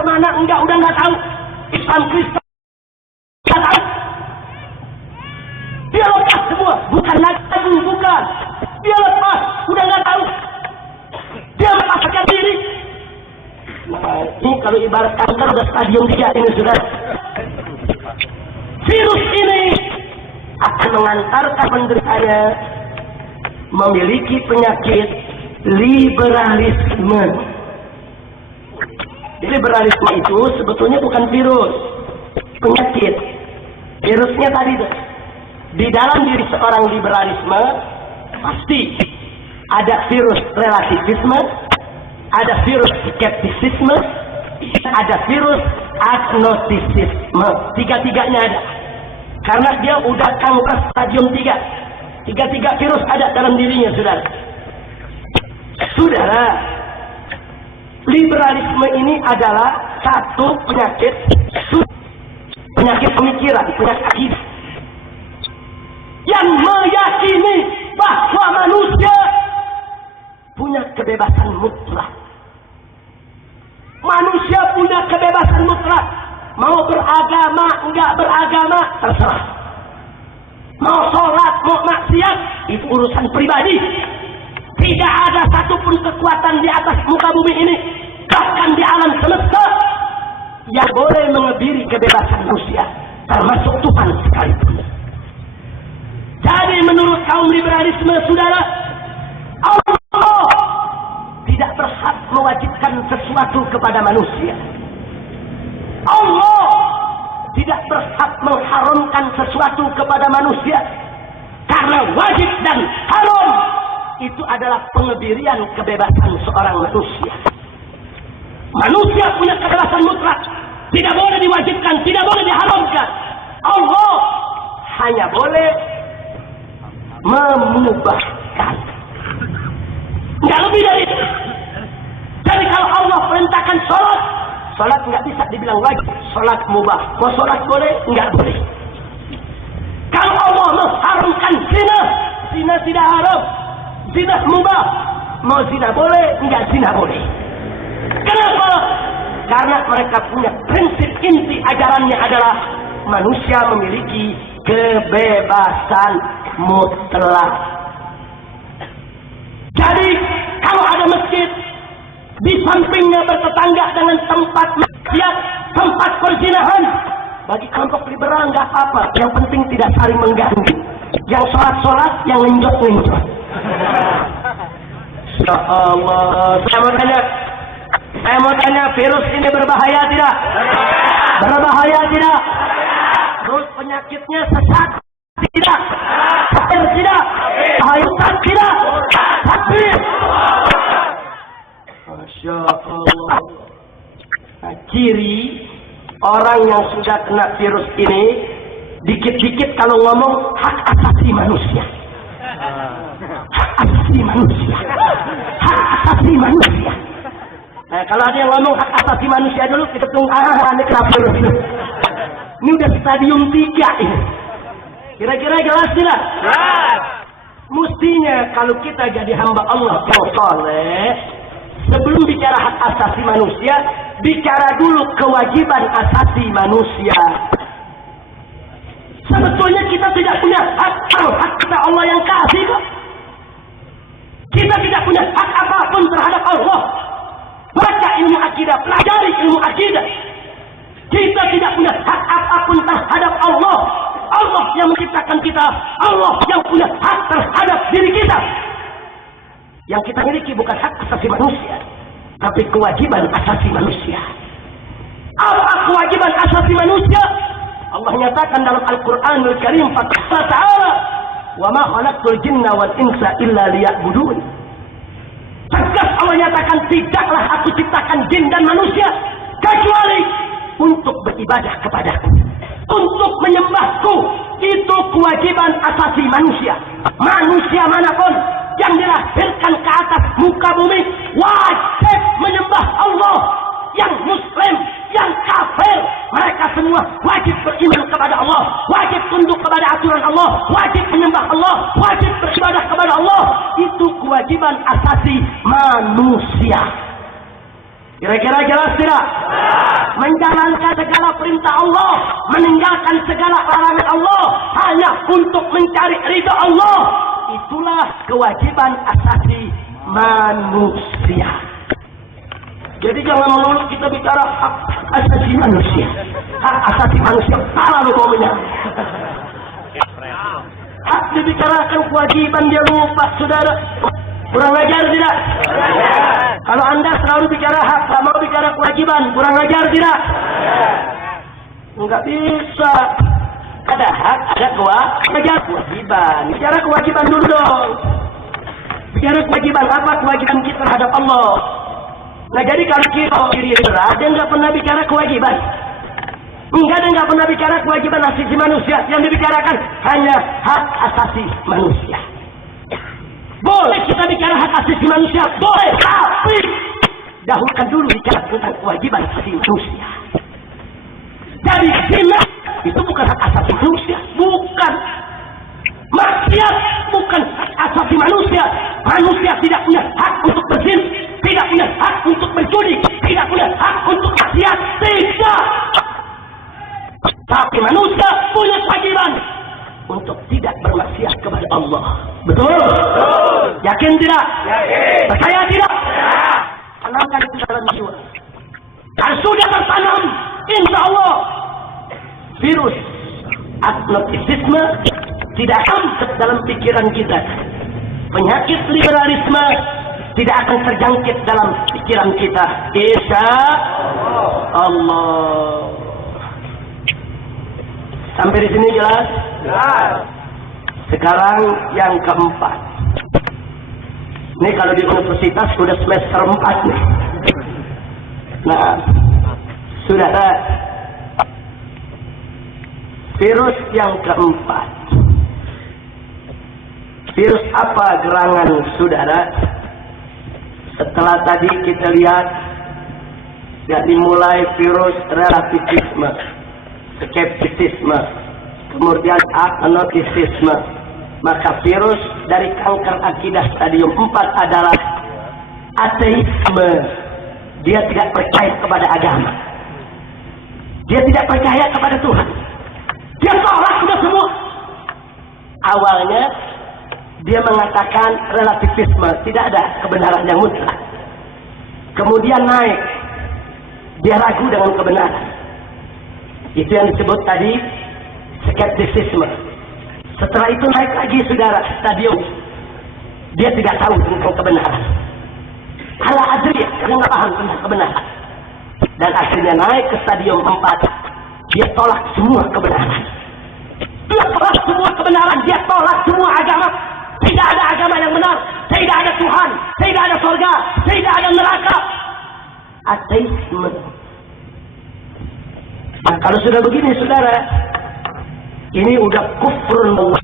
mana enggak, udah nggak tahu. Islam Kristen nggak tahu. Dia lepas semua, bukan lagi, bukan. Dia lepas, udah nggak tahu. Dia melepaskan diri. Nah, ini kalau ibarat kanker udah stadium 3 ini, sudah. Virus ini akan mengantarkan penderitanya memiliki penyakit liberalisme. Liberalisme itu sebetulnya bukan virus, penyakit. Virusnya tadi tuh. Di dalam diri seorang liberalisme pasti ada virus relativisme, ada virus skeptisisme, ada virus agnostisisme. Tiga-tiganya ada. Karena dia udah kanker stadium 3. Tiga-tiga virus ada dalam dirinya, saudara. Saudara, liberalisme ini adalah satu penyakit pemikiran, penyakit akidah yang meyakini bahwa manusia punya kebebasan mutlak. Manusia punya kebebasan mutlak. Mau beragama, enggak beragama, terserah. Mau sholat, mau maksiat, itu urusan pribadi. Tidak ada satupun kekuatan di atas muka bumi ini, bahkan di alam semesta, yang boleh mengebiri kebebasan manusia, termasuk Tuhan sekalipun. Jadi menurut kaum liberalisme, saudara, Allah tidak berhak mewajibkan sesuatu kepada manusia. sesuatu kepada manusia karena wajib dan haram, itu adalah pengebirian kebebasan seorang manusia. Manusia punya kebebasan mutlak, tidak boleh diwajibkan, tidak boleh diharamkan. Allah hanya boleh memubahkan, nggak lebih dari itu. Jadi kalau Allah perintahkan sholat nggak bisa dibilang wajib, sholat mubah. Mau sholat boleh, nggak boleh. Kalau Allah mengharamkan zina tidak haram, zina mubah. Mau zina boleh, nggak zina boleh. Kenapa? Karena mereka punya prinsip inti ajarannya adalah manusia memiliki kebebasan mutlak. Jadi kalau ada masjid di sampingnya bertetangga dengan tempat maksiat, tempat perzinahan, bagi kelompok liberal nggak apa-apa, yang penting tidak saling mengganggu. Yang sholat, yang ngenjot. Ya Allah, saya mau tanya, virus ini berbahaya tidak? Berbahaya tidak? Terus penyakitnya sesat tidak? Kafir tidak? Bahaya tidak? Takbir. Masya Allah. Nah, ciri orang yang sudah kena virus ini, dikit-dikit kalau ngomong hak asasi manusia. Hak asasi manusia. Hak asasi manusia. Nah, kalau ada yang ngomong hak asasi manusia dulu, kita tunggu, ini kenapa virus ini? Ini udah stadium 3 ini. Kira-kira jelas tidak? Jelas. Mestinya kalau kita jadi hamba Allah yang soleh, sebelum bicara hak asasi manusia, bicara dulu kewajiban asasi manusia. Sebetulnya kita tidak punya hak kita Allah yang kasih kok. Kita tidak punya hak apapun terhadap Allah. Baca ilmu akidah, pelajari ilmu akidah. Kita tidak punya hak apapun terhadap Allah. Allah yang menciptakan kita, Allah yang punya hak terhadap diri kita. Yang kita miliki bukan hak asasi manusia, tapi kewajiban asasi manusia. Apa kewajiban asasi manusia? Allah nyatakan dalam Al-Quranul Karim, Qala ta'ala, "Wa ma khalaqtul jinna wal insa illa liya'budun." Tegas Allah nyatakan, tidaklah aku ciptakan jin dan manusia kecuali untuk beribadah kepadaku, untuk menyembahku. Itu kewajiban asasi manusia. Manusia manapun yang dilahirkan ke atas muka bumi wajib menyembah Allah. Yang muslim, yang kafir, mereka semua wajib beriman kepada Allah, wajib tunduk kepada aturan Allah, wajib menyembah Allah, wajib beribadah kepada Allah. Itu kewajiban asasi manusia. Kira-kira jelas tidak? Menjalankan segala perintah Allah, meninggalkan segala larangan Allah hanya untuk mencari ridha Allah. Itulah kewajiban asasi manusia. Jadi jangan melulu kita bicara hak asasi manusia. Hak asasi manusia, salah lu ngomongnya. Hak dibicarakan kewajiban, dia lupa, saudara. Kurang ajar tidak? Kalau Anda selalu bicara hak, tak mau bicara kewajiban, kurang ajar tidak? Enggak bisa. Ada hak, ada kewajiban. Bicara kewajiban dulu dong. Bicara kewajiban, apa kewajiban kita terhadap Allah? Nah, jadi kalau kita diri berat, dia nggak pernah bicara kewajiban. Enggak, dia nggak pernah bicara kewajiban asasi manusia. Yang dibicarakan hanya hak asasi manusia. Boleh kita bicara hak asasi manusia, boleh, tapi dahulukan dulu bicara tentang kewajiban asasi manusia. Jadi zina itu bukan hak asasi manusia, bukan. Maksiat bukan hak asasi manusia. Manusia tidak punya hak untuk berzina, tidak punya hak untuk berjudi, tidak punya hak untuk maksiat, tidak. Tapi manusia punya kewajiban untuk tidak bermaksiat kepada Allah. Betul? Betul. Yakin tidak? Yakin. Percaya tidak? Ya. Tanamkan itu dalam jiwa. Dan sudah tertanam, insya Allah, virus agnostisisme tidak akan dalam pikiran kita. Penyakit liberalisme tidak akan terjangkit dalam pikiran kita. Insya Allah. Sampai di sini jelas? Jelas. Sekarang yang keempat. Ini kalau di universitas sudah semester 4 nih. Nah, sudah ada virus yang keempat. Virus apa gerangan saudara? Setelah tadi kita lihat yang dimulai virus relativisme, skeptisisme, kemudian agnostisisme, maka virus dari kanker akidah stadium 4 adalah ateisme. Dia tidak percaya kepada agama, dia tidak percaya kepada Tuhan, dia tolak sudah semua. Awalnya dia mengatakan relativisme, tidak ada kebenaran yang mutlak. Kemudian naik, dia ragu dengan kebenaran. Itu yang disebut tadi skeptisisme. Setelah itu naik lagi saudara stadium, dia tidak tahu tentang kebenaran. Ala adri, karena nggak paham tentang kebenaran. Dan akhirnya naik ke stadium 4, dia tolak semua kebenaran. Dia tolak semua kebenaran, dia tolak semua agama. Tidak ada agama yang benar, tidak ada Tuhan, tidak ada surga, tidak ada neraka. Ateisme. Nah, kalau sudah begini saudara, ini udah kufur Allah,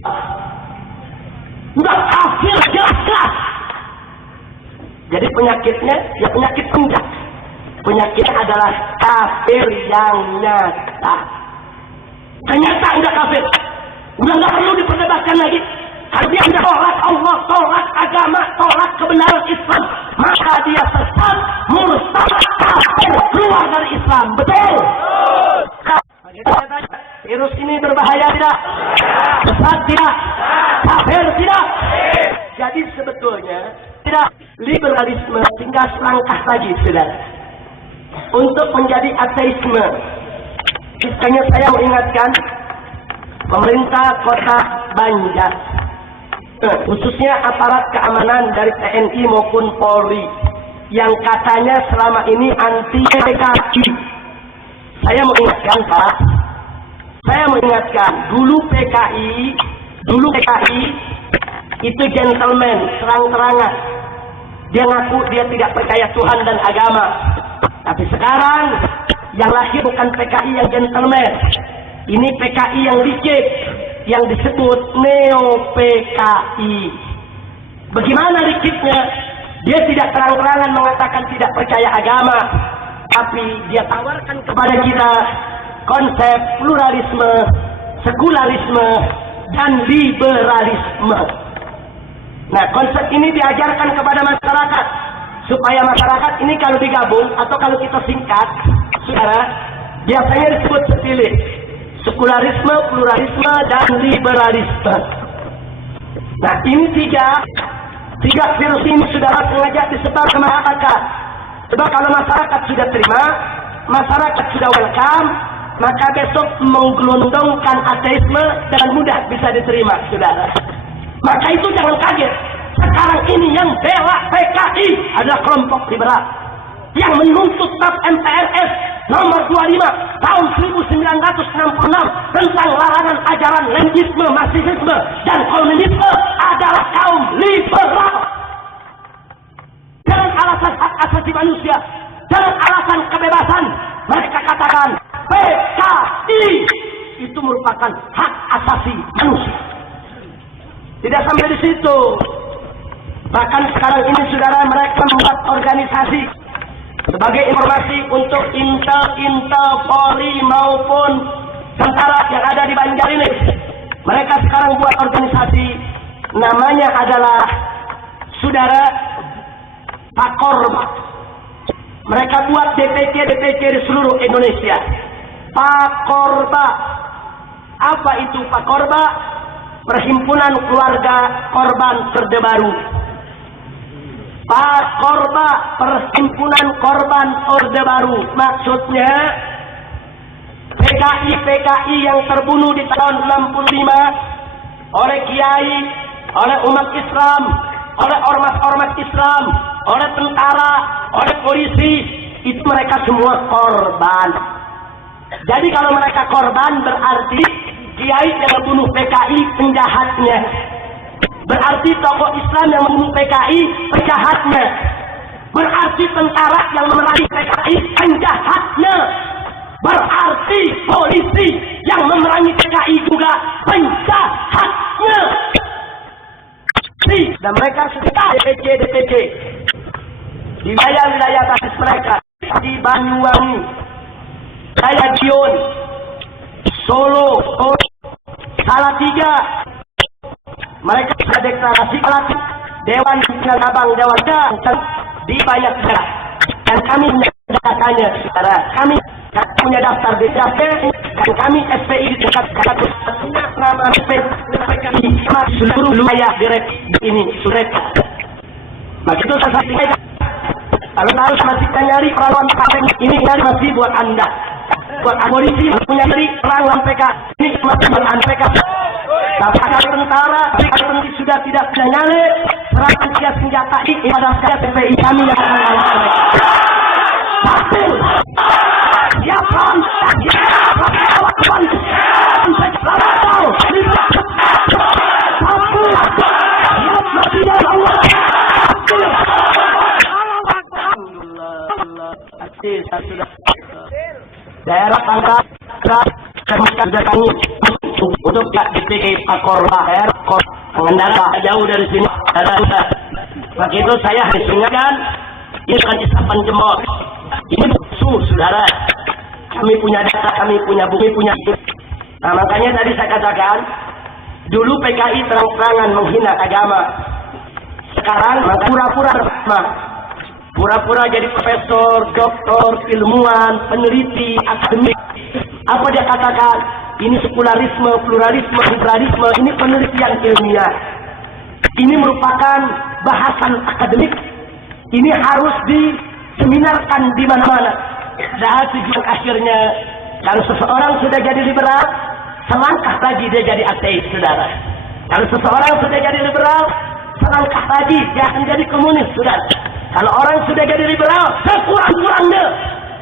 udah kafir jelas-jelas. Jadi penyakitnya ya penyakit enggak. Penyakitnya adalah kafir yang nyata. Ternyata udah kafir, udah nggak perlu diperdebatkan lagi. Kalau dia sudah tolak Allah, tolak agama, tolak kebenaran Islam, maka dia sesat, murtad, kafir, keluar dari Islam. Betul? Virus ini berbahaya tidak? Sesat tidak? Kafir tidak? Jadi sebetulnya tidak, liberalisme tinggal selangkah lagi saudara untuk menjadi ateisme. Misalnya saya mengingatkan pemerintah kota Banjar, khususnya aparat keamanan dari TNI maupun Polri, yang katanya selama ini anti PKI. Saya mengingatkan Pak, saya mengingatkan dulu PKI itu gentleman, terang-terangan. Dia ngaku dia tidak percaya Tuhan dan agama. Tapi sekarang yang lahir bukan PKI yang gentleman, ini PKI yang licik, yang disebut neo-PKI. Bagaimana liciknya? Dia tidak terang-terangan mengatakan tidak percaya agama, tapi dia tawarkan kepada kita konsep pluralisme, sekularisme, dan liberalisme. Nah, konsep ini diajarkan kepada masyarakat, supaya masyarakat ini kalau digabung atau kalau kita singkat, saudara, biasanya disebut sepilih. Sekularisme, pluralisme, dan liberalisme. Nah, ini tiga virus ini saudara sengaja disebar ke masyarakat. Sebab kalau masyarakat sudah terima, masyarakat sudah welcome, maka besok menggelondongkan ateisme dengan mudah bisa diterima, saudara. Maka itu jangan kaget. Sekarang ini yang bela PKI adalah kelompok liberal yang menuntut TAP MPRS nomor 25 tahun 1966 tentang larangan ajaran Leninisme, Marxisme, dan komunisme adalah kaum liberal. Dengan alasan hak asasi manusia, dengan alasan kebebasan, mereka katakan PKI itu merupakan hak asasi manusia. Tidak sampai di situ. Bahkan sekarang ini saudara, mereka membuat organisasi sebagai informasi untuk intel Polri maupun tentara yang ada di Banjar ini. Mereka sekarang buat organisasi, namanya adalah saudara Pakorba. Mereka buat DPC di seluruh Indonesia. Pakorba. Apa itu Pakorba? Perhimpunan Keluarga Korban Orde Baru. Pakorba, Perhimpunan Korban Orde Baru. Maksudnya PKI yang terbunuh di tahun 65 oleh kiai, oleh umat Islam, oleh ormas-ormas Islam, oleh tentara, oleh polisi, itu mereka semua korban. Jadi kalau mereka korban berarti kiai yang membunuh PKI penjahatnya. Berarti tokoh Islam yang membunuh PKI penjahatnya. Berarti tentara yang memerangi PKI penjahatnya. Berarti polisi yang memerangi PKI juga penjahatnya. Dan mereka sudah DPC di wilayah basis mereka, di Banyuwangi, Dion, Solo, Salatiga. Mereka sudah deklarasi Dewan Pimpinan Abang Dewan di banyak daerah. Dan kami menyatakannya, saudara. Kami punya daftar di daftar dan kami SPI di dekat nama SPI seluruh wilayah direct ini surat. Maka itu saya sampaikan. Kalau harus masih nyari perlawan PKI ini masih buat Anda. Buat polisi punya nyari perlawan PKI ini masih buat PK. Tapi ada tentara, tapi sudah tidak nyali serahkan dia senjata ini pada SPI kami yang akan lawan mereka. Pasti. Siapkan, siapkan, daerah tangga sudah kami untuk DPK Pakorba daerah pengendara jauh dari sini ada. Maka itu saya ingatkan ini bukan isapan jempol, ini musuh saudara. Kami punya data, kami punya bukti, punya itu. Nah makanya tadi saya katakan dulu PKI terang-terangan menghina agama. Sekarang maka pura-pura bersama, pura-pura jadi profesor, doktor, ilmuwan, peneliti, akademik. Apa dia katakan? Ini sekularisme, pluralisme, liberalisme. Ini penelitian ilmiah. Ini merupakan bahasan akademik. Ini harus diseminarkan di mana-mana. Dan tujuan akhirnya, kalau seseorang sudah jadi liberal, selangkah lagi dia jadi ateis, saudara. Kalau seseorang sudah jadi liberal, selangkah lagi dia akan jadi komunis, saudara. Kalau orang sudah jadi liberal, sekurang-kurangnya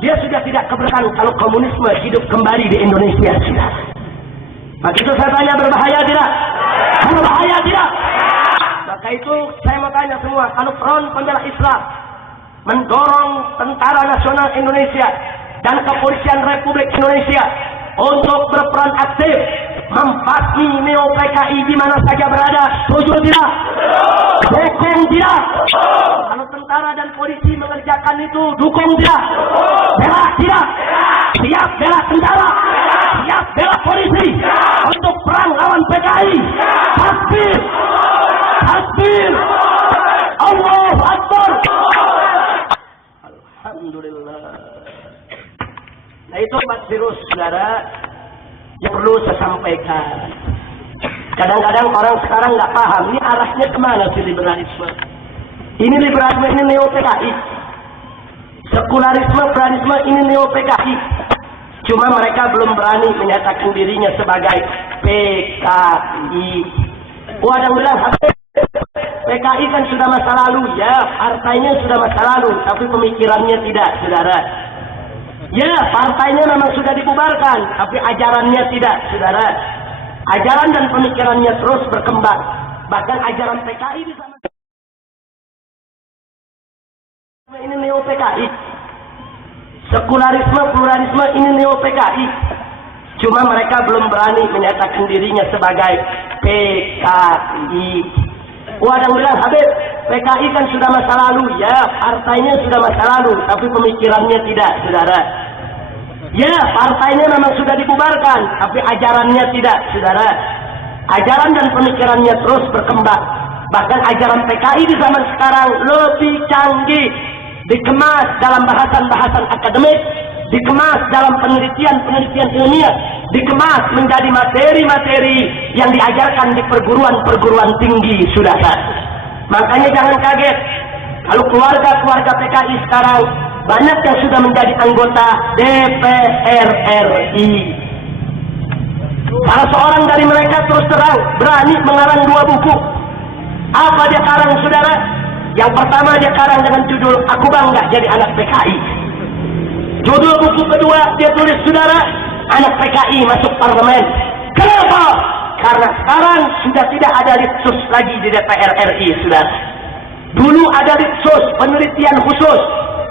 dia sudah tidak keberatan kalau komunisme hidup kembali di Indonesia, saudara. Maka itu saya tanya, berbahaya tidak? Berbahaya tidak? Maka itu saya mau tanya semua, kalau Front Pembela Islam mendorong Tentara Nasional Indonesia dan Kepolisian Republik Indonesia untuk berperan aktif membasmi neo PKI di mana saja berada, setuju tidak? Dukung tidak? Kalau tentara dan polisi mengerjakan itu, dukung tidak? Bela tidak? Siap bela tentara? Siap bela polisi untuk perang lawan PKI? Takbir! Takbir! Allahu Akbar! Alhamdulillah. Nah itu virus, saudara, yang perlu saya sampaikan. Kadang-kadang orang sekarang nggak paham, ini arahnya kemana sih liberalisme? Ini liberalisme, ini neo PKI. Sekularisme, pluralisme, ini neo PKI. Cuma mereka belum berani menyatakan dirinya sebagai PKI. Oh, ada yang bilang, PKI kan sudah masa lalu, ya, partainya sudah masa lalu, tapi pemikirannya tidak, saudara. Ya, partainya memang sudah dibubarkan, tapi ajarannya tidak, saudara. Ajaran dan pemikirannya terus berkembang. Bahkan ajaran PKI di sana. Ini neo PKI. Sekularisme, pluralisme, ini neo PKI. Cuma mereka belum berani menyatakan dirinya sebagai PKI. Oh, ada yang bilang, Habib, PKI kan sudah masa lalu, ya, partainya sudah masa lalu, tapi pemikirannya tidak, saudara. Ya, partainya memang sudah dibubarkan, tapi ajarannya tidak, saudara. Ajaran dan pemikirannya terus berkembang. Bahkan ajaran PKI di zaman sekarang lebih canggih, dikemas dalam bahasan-bahasan akademik, dikemas dalam penelitian-penelitian ilmiah, dikemas menjadi materi-materi yang diajarkan di perguruan-perguruan tinggi, saudara. Makanya jangan kaget kalau keluarga-keluarga PKI sekarang banyak yang sudah menjadi anggota DPR RI. Salah seorang dari mereka terus terang berani mengarang 2 buku. Apa dia karang, saudara? Yang pertama dia karang dengan judul Aku Bangga Jadi Anak PKI. Judul buku kedua dia tulis, saudara, Anak PKI Masuk Parlemen. Kenapa? Karena sekarang sudah tidak ada litsus lagi di DPR RI, saudara. Dulu ada litsus, penelitian khusus.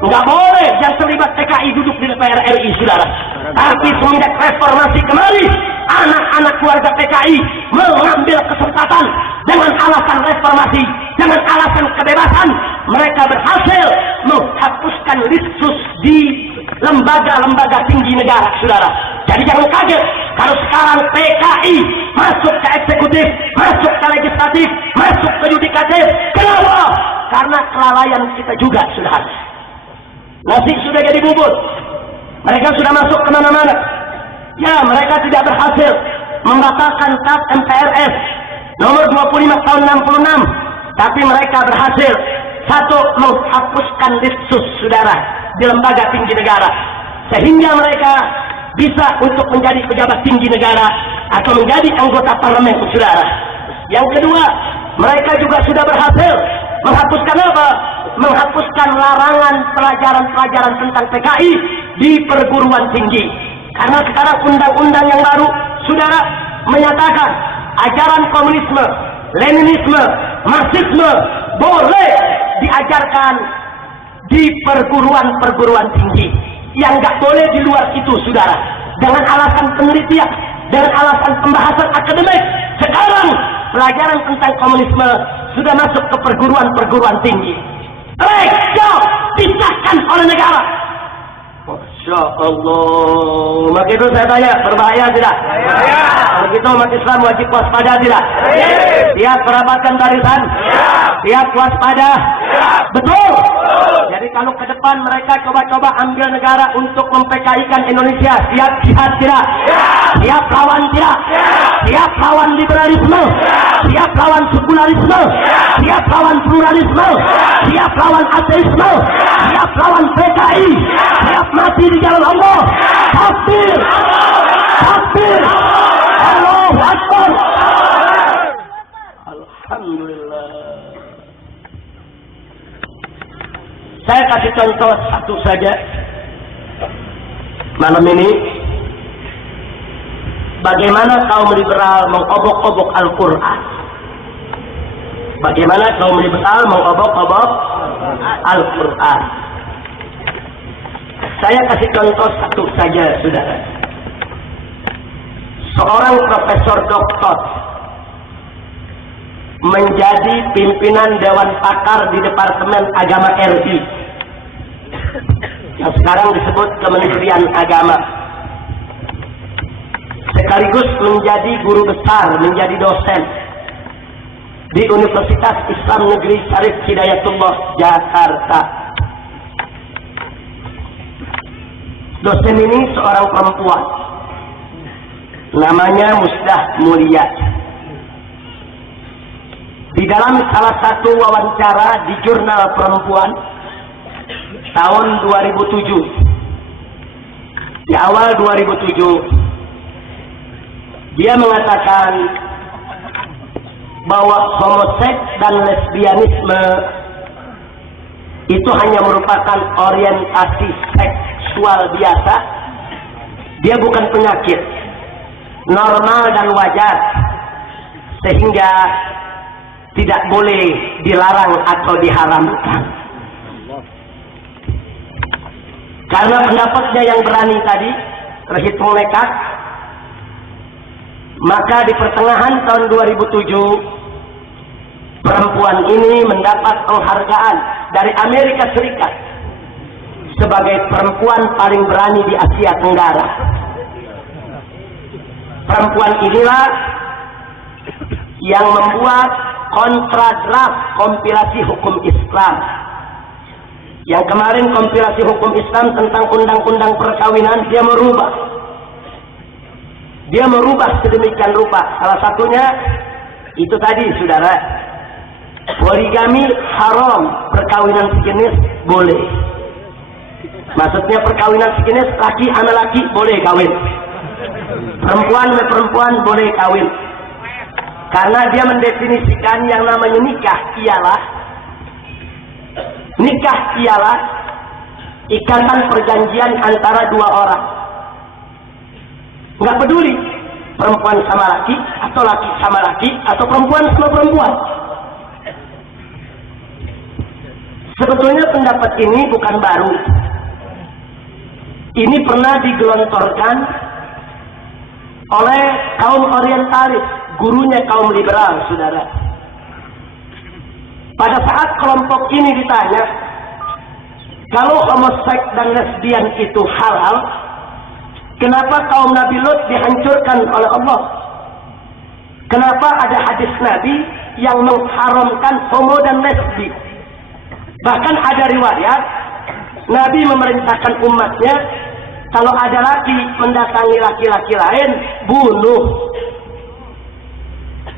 Nggak boleh yang terlibat PKI duduk di DPR RI, saudara. Tapi semenjak reformasi kemarin, anak-anak keluarga PKI mengambil kesempatan dengan alasan reformasi, dengan alasan kebebasan. Mereka berhasil menghapuskan litsus di lembaga-lembaga tinggi negara, saudara. Jadi jangan kaget kalau sekarang PKI masuk ke eksekutif, masuk ke legislatif, masuk ke yudikatif. Kenapa? Karena kelalaian kita juga, saudara. Nasi sudah jadi bubur. Mereka sudah masuk kemana-mana. Ya, mereka tidak berhasil membatalkan TAP MPRS nomor 25 tahun 66. Tapi mereka berhasil, satu, menghapuskan litsus, saudara, di lembaga tinggi negara. Sehingga mereka bisa untuk menjadi pejabat tinggi negara atau menjadi anggota parlemen, saudara. Yang kedua, mereka juga sudah berhasil menghapuskan apa? Menghapuskan larangan pelajaran-pelajaran tentang PKI di perguruan tinggi. Karena sekarang undang-undang yang baru, saudara, menyatakan ajaran komunisme, Leninisme, Marxisme boleh diajarkan di perguruan-perguruan tinggi. Yang nggak boleh di luar itu, saudara. Dengan alasan penelitian, dengan alasan pembahasan akademik. Sekarang pelajaran tentang komunisme sudah masuk ke perguruan-perguruan tinggi. Legal, disahkan oleh negara. Masya Allah. Maka itu saya tanya, berbahaya tidak? Kalau gitu umat Islam wajib waspada tidak? Siap merapatkan barisan? Siap waspada? Betul. Jadi kalau ke depan mereka coba-coba ambil negara untuk mem-PKI-kan Indonesia, siap jihad tidak? Siap lawan tidak? Siap lawan liberalisme? Siap lawan sekularisme? Siap lawan pluralisme? Siap lawan ateisme? Siap lawan PKI? Siap mati di jalan Allah? Takbir! Takbir! Allahu Akbar! Alhamdulillah. Saya kasih contoh satu saja malam ini. Bagaimana kaum liberal mengobok-obok Al-Quran. Bagaimana kaum liberal mengobok-obok Al-Quran. Saya kasih contoh satu saja, saudara. Seorang profesor doktor menjadi pimpinan Dewan Pakar di Departemen Agama RI yang sekarang disebut Kementerian Agama, sekaligus menjadi guru besar, menjadi dosen di Universitas Islam Negeri Syarif Hidayatullah, Jakarta. Dosen ini seorang perempuan, namanya Musdah Mulia. Di dalam salah satu wawancara di Jurnal Perempuan tahun 2007, di awal 2007, dia mengatakan bahwa homoseks dan lesbianisme itu hanya merupakan orientasi seksual biasa. Dia bukan penyakit, normal dan wajar, sehingga tidak boleh dilarang atau diharamkan. Karena pendapatnya yang berani tadi terhitung nekat, maka di pertengahan tahun 2007 perempuan ini mendapat penghargaan dari Amerika Serikat sebagai perempuan paling berani di Asia Tenggara. Perempuan inilah yang membuat kontradraft kompilasi hukum Islam. Yang kemarin kompilasi hukum Islam tentang undang-undang perkawinan dia merubah sedemikian rupa. Salah satunya itu tadi, saudara, poligami haram, perkawinan sejenis boleh. Maksudnya perkawinan sejenis laki sama laki boleh kawin, perempuan sama perempuan boleh kawin. Karena dia mendefinisikan yang namanya nikah ialah ikatan perjanjian antara dua orang. Nggak peduli perempuan sama laki, atau perempuan sama perempuan. Sebetulnya pendapat ini bukan baru. Ini pernah digelontorkan oleh kaum orientalis, gurunya kaum liberal, saudara. Pada saat kelompok ini ditanya, kalau homoseks dan lesbian itu halal, kenapa kaum Nabi Lut dihancurkan oleh Allah? Kenapa ada hadis Nabi yang mengharamkan homo dan lesbi? Bahkan ada riwayat Nabi memerintahkan umatnya, kalau ada laki mendatangi laki-laki lain, bunuh.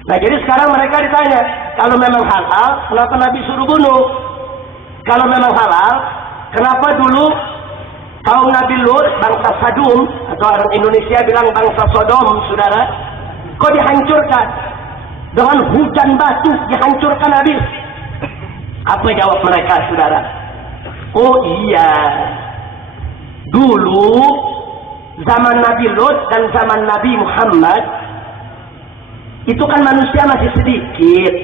Nah, jadi sekarang mereka ditanya, kalau memang halal, kenapa Nabi suruh bunuh? Kalau memang halal, kenapa dulu kaum Nabi Lut, bangsa Sadum, atau orang Indonesia bilang bangsa Sodom, saudara, kok dihancurkan? Dengan hujan batu dihancurkan habis. Apa jawab mereka, saudara? Oh iya, dulu zaman Nabi Lut dan zaman Nabi Muhammad, itu kan manusia masih sedikit.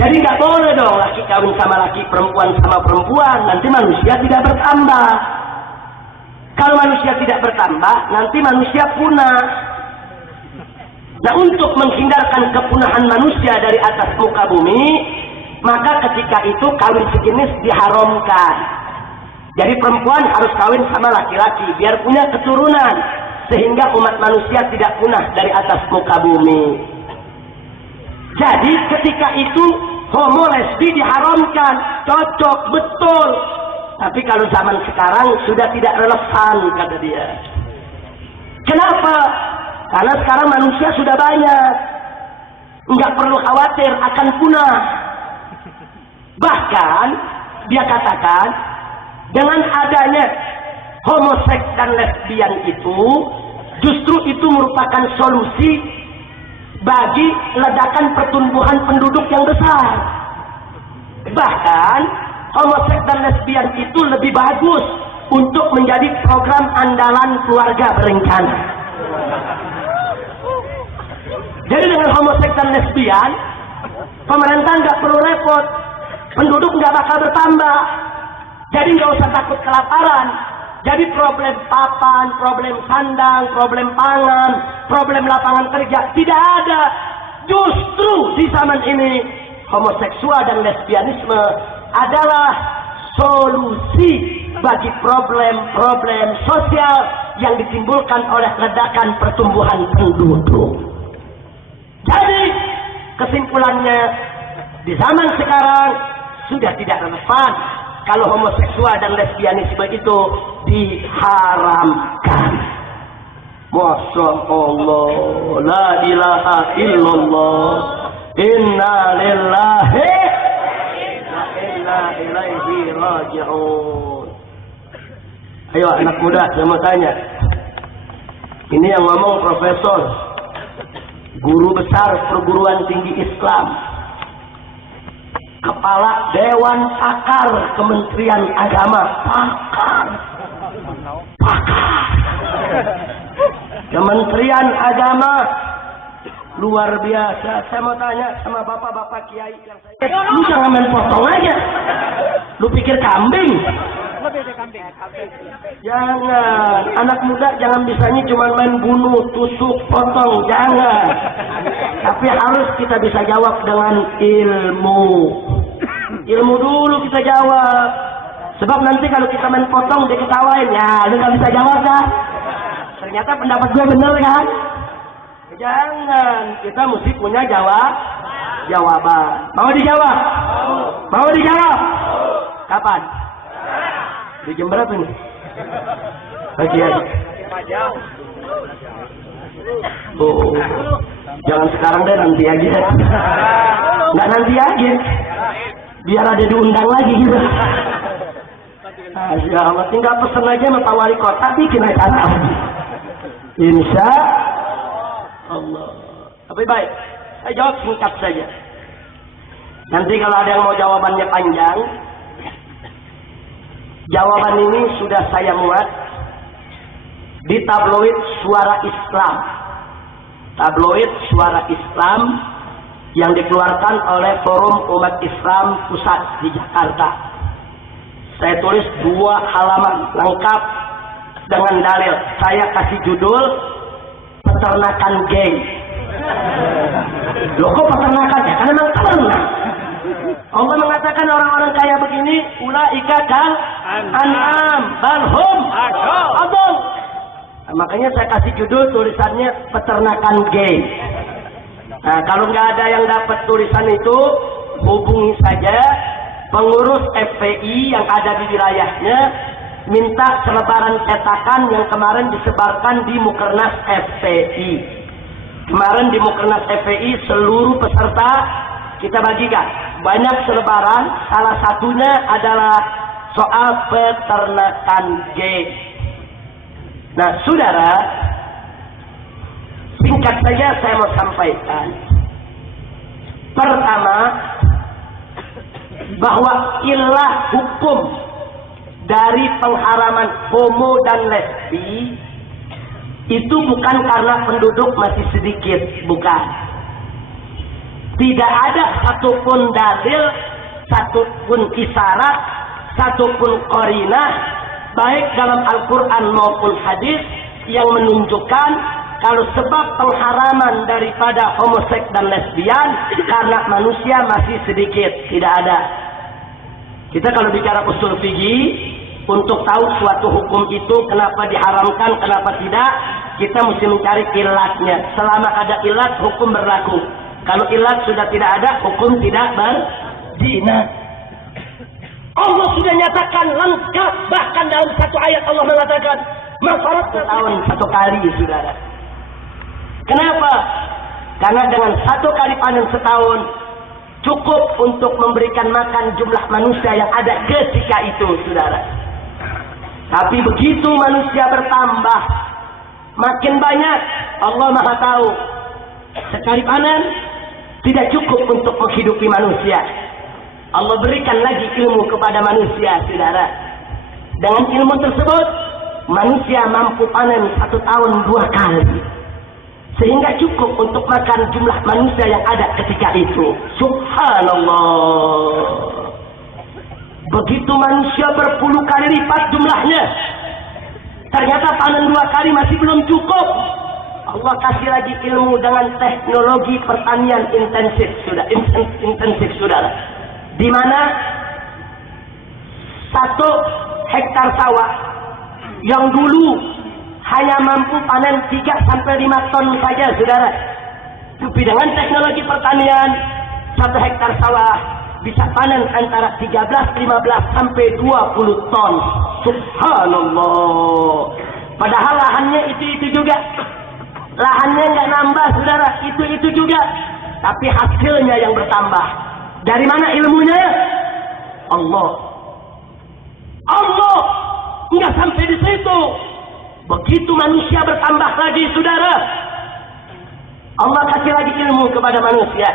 Jadi nggak boleh dong laki kawin sama laki, perempuan sama perempuan. Nanti manusia tidak bertambah. Kalau manusia tidak bertambah, nanti manusia punah. Nah, untuk menghindarkan kepunahan manusia dari atas muka bumi, maka ketika itu kawin sejenis diharamkan. Jadi perempuan harus kawin sama laki-laki biar punya keturunan, sehingga umat manusia tidak punah dari atas muka bumi. Jadi ketika itu homo lesbi diharamkan, cocok betul. Tapi kalau zaman sekarang sudah tidak relevan, kata dia. Kenapa? Karena sekarang manusia sudah banyak, nggak perlu khawatir akan punah. Bahkan dia katakan, dengan adanya homoseks dan lesbian itu, justru itu merupakan solusi bagi ledakan pertumbuhan penduduk yang besar. Bahkan homoseks dan lesbian itu lebih bagus untuk menjadi program andalan keluarga berencana. Jadi dengan homoseks dan lesbian, pemerintah nggak perlu repot, penduduk nggak bakal bertambah. Jadi nggak usah takut kelaparan. Jadi problem papan, problem sandang, problem pangan, problem lapangan kerja tidak ada. Justru di zaman ini homoseksual dan lesbianisme adalah solusi bagi problem-problem sosial yang ditimbulkan oleh ledakan pertumbuhan penduduk. Jadi kesimpulannya, di zaman sekarang sudah tidak relevan kalau homoseksual dan lesbianisme itu diharamkan. Masya Allah, la ilaha illallah, inna lillahi wa inna ilaihi raji'un. Ayo anak muda, saya mau tanya. Ini yang ngomong profesor, guru besar perguruan tinggi Islam, kepala Dewan Pakar Kementerian Agama, pakar Kementerian Agama, luar biasa. Saya mau tanya sama bapak-bapak kiai yang saya, lu jangan main potong aja, lu pikir kambing? Jangan, anak muda jangan bisanya cuma main bunuh, tusuk, potong, jangan. Tapi harus kita bisa jawab dengan ilmu. Ilmu dulu kita jawab. Sebab nanti kalau kita main potong dia ketawain, ya lu gak bisa jawab kan? Ternyata pendapat gue bener kan? Jangan, kita mesti punya jawaban. Mau dijawab? Mau dijawab? Kapan? Di jam berapa nih? Bagian. Oh, jangan sekarang deh, nanti aja. Nggak nanti aja. Biar ada diundang lagi gitu. Ya Allah, tinggal pesen aja sama Pak Wali Kota bikin acara. Insya Allah. Tapi baik, saya jawab singkat saja. Nanti kalau ada yang mau jawabannya panjang, jawaban ini sudah saya muat di tabloid Suara Islam tabloid Suara Islam yang dikeluarkan oleh Forum Umat Islam Pusat di Jakarta. Saya tulis 2 halaman lengkap dengan dalil. Saya kasih judul peternakan geng. Loh kok peternakan ya? Karena memang ternak. Allah mengatakan orang-orang kaya begini, ulaika kal an'am balhum adall. Makanya saya kasih judul tulisannya peternakan geng. Nah, kalau nggak ada yang dapat tulisan itu, hubungi saja pengurus FPI yang ada di wilayahnya, minta selebaran cetakan yang kemarin disebarkan di Mukernas FPI. Kemarin di Mukernas FPI seluruh peserta kita bagikan banyak selebaran, salah satunya adalah soal peternakan geng. Nah, saudara, singkat saja saya mau sampaikan. Pertama, bahwa ilah hukum dari pengharaman homo dan lesbi itu bukan karena penduduk masih sedikit, bukan. Tidak ada satupun dalil, satupun isyarat, satupun qarinah, baik dalam Al-Quran maupun hadis yang menunjukkan kalau sebab pengharaman daripada homoseks dan lesbian karena manusia masih sedikit. Tidak ada. Kita kalau bicara usul fikih, untuk tahu suatu hukum itu kenapa diharamkan, kenapa tidak, kita mesti mencari ilatnya. Selama ada ilat, hukum berlaku. Kalau ilat sudah tidak ada, hukum tidak berzina. Allah sudah nyatakan lengkap, bahkan dalam satu ayat Allah mengatakan mafarat setahun 1 kali, saudara. Kenapa? Karena dengan 1 kali panen setahun cukup untuk memberikan makan jumlah manusia yang ada ketika itu, saudara. Tapi begitu manusia bertambah, makin banyak, Allah Maha tahu. Sekali panen tidak cukup untuk menghidupi manusia. Allah berikan lagi ilmu kepada manusia, saudara. Dengan ilmu tersebut, manusia mampu panen 1 tahun 2 kali. Sehingga cukup untuk makan jumlah manusia yang ada ketika itu. Subhanallah. Begitu manusia berpuluh kali lipat jumlahnya, ternyata panen 2 kali masih belum cukup. Allah kasih lagi ilmu dengan teknologi pertanian intensif, saudara. Di mana 1 hektar sawah yang dulu hanya mampu panen 3-5 ton saja, saudara. Tapi dengan teknologi pertanian, 1 hektar sawah bisa panen antara 13-15 sampai 20 ton. Subhanallah. Padahal lahannya itu juga. Lahannya nggak nambah, saudara. Itu juga. Tapi hasilnya yang bertambah. Dari mana ilmunya? Allah. Allah. Nggak sampai di situ. Begitu manusia bertambah lagi, saudara, Allah kasih lagi ilmu kepada manusia.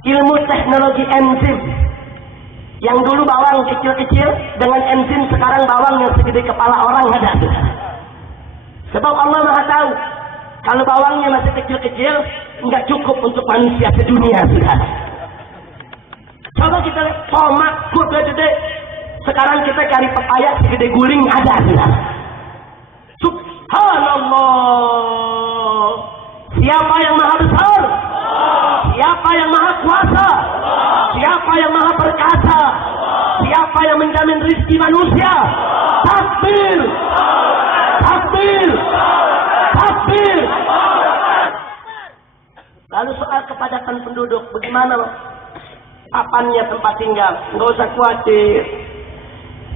Ilmu teknologi enzim. Yang dulu bawang kecil-kecil, dengan enzim sekarang bawang yang segede kepala orang ada. Sebab Allah Maha tahu, kalau bawangnya masih kecil-kecil, nggak cukup untuk manusia sedunia, saudara. Coba kita lihat tomat gede-gede. Sekarang kita cari pepaya segede guling ada, saudara. Subhanallah. Siapa yang maha besar? Siapa yang maha kuasa? Siapa yang maha perkasa? Siapa yang menjamin rizki manusia? Takbir! Takbir! Takbir! Lalu soal kepadatan penduduk, bagaimana papannya tempat tinggal? Nggak usah khawatir.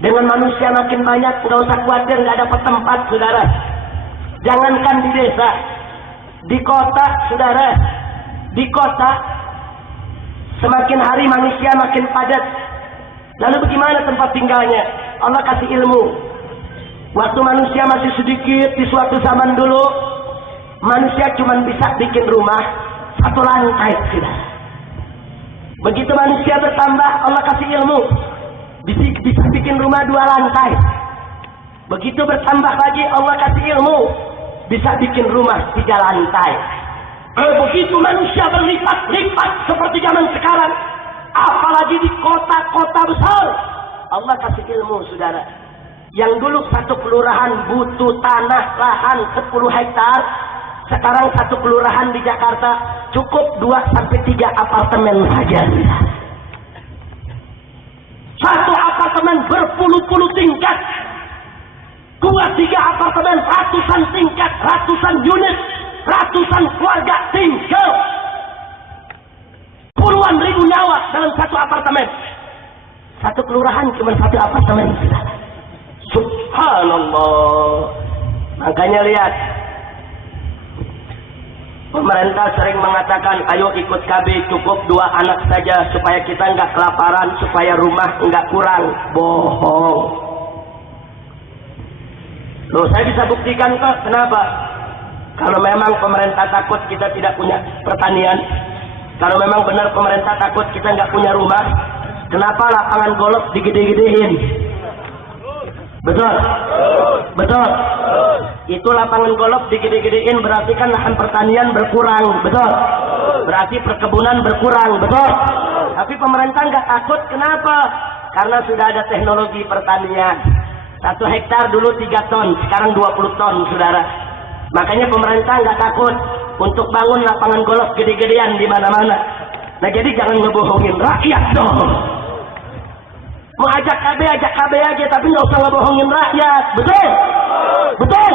Dengan manusia makin banyak, nggak usah khawatir nggak dapat tempat, saudara. Jangankan di desa, di kota, saudara, di kota semakin hari manusia makin padat. Lalu bagaimana tempat tinggalnya? Allah kasih ilmu. Waktu manusia masih sedikit, di suatu zaman dulu, manusia cuma bisa bikin rumah 1 lantai, saudara. Begitu manusia bertambah, Allah kasih ilmu. Bisa bikin rumah 2 lantai. Begitu bertambah lagi, Allah kasih ilmu. Bisa bikin rumah 3 lantai. Begitu manusia berlipat-lipat seperti zaman sekarang, apalagi di kota-kota besar, Allah kasih ilmu, saudara. Yang dulu satu kelurahan butuh tanah lahan 10 hektar, sekarang satu kelurahan di Jakarta cukup 2-3 apartemen saja. Satu apartemen berpuluh-puluh tingkat, 2-3 apartemen ratusan tingkat, ratusan unit, ratusan keluarga tinggal, puluhan ribu nyawa dalam satu apartemen. Satu kelurahan cuma satu apartemen. Subhanallah. Makanya lihat, pemerintah sering mengatakan ayo ikut KB, cukup 2 anak saja supaya kita nggak kelaparan, supaya rumah nggak kurang. Bohong. Loh, saya bisa buktikan kok. Kenapa? Kalau memang pemerintah takut kita tidak punya pertanian, kalau memang benar pemerintah takut kita nggak punya rumah, kenapa lapangan golf digede-gedein? Betul? Betul? Itu lapangan golf digede-gedein berarti kan lahan pertanian berkurang. Betul? Berarti perkebunan berkurang. Betul? Tapi pemerintah nggak takut. Kenapa? Karena sudah ada teknologi pertanian. 1 hektar dulu 3 ton, sekarang 20 ton, saudara. Makanya pemerintah nggak takut untuk bangun lapangan golf gede-gedean di mana-mana. Nah, jadi jangan ngebohongin rakyat dong. Mau ajak KB aja, tapi nggak usah ngebohongin rakyat. Betul? Betul?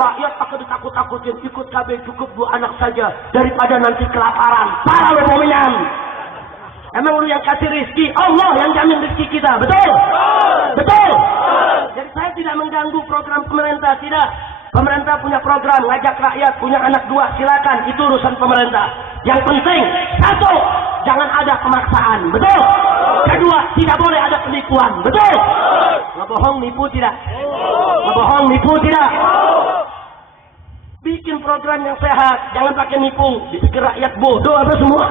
Rakyat pakai ditakut-takutin, ikut KB cukup 2 anak saja daripada nanti kelaparan. Parah lo pemilihan. Emang lu yang kasih rezeki, Allah yang jamin rezeki kita. Betul? Betul? Jadi saya tidak mengganggu program pemerintah, tidak. Pemerintah punya program ngajak rakyat punya anak 2, silakan, itu urusan pemerintah. Yang penting 1, jangan ada pemaksaan. Betul? Kedua, tidak boleh ada penipuan. Betul? Ngebohong nipu tidak? Ngebohong nipu tidak? Bikin program yang sehat, jangan pakai nipu. Dipikir rakyat bodoh apa semua?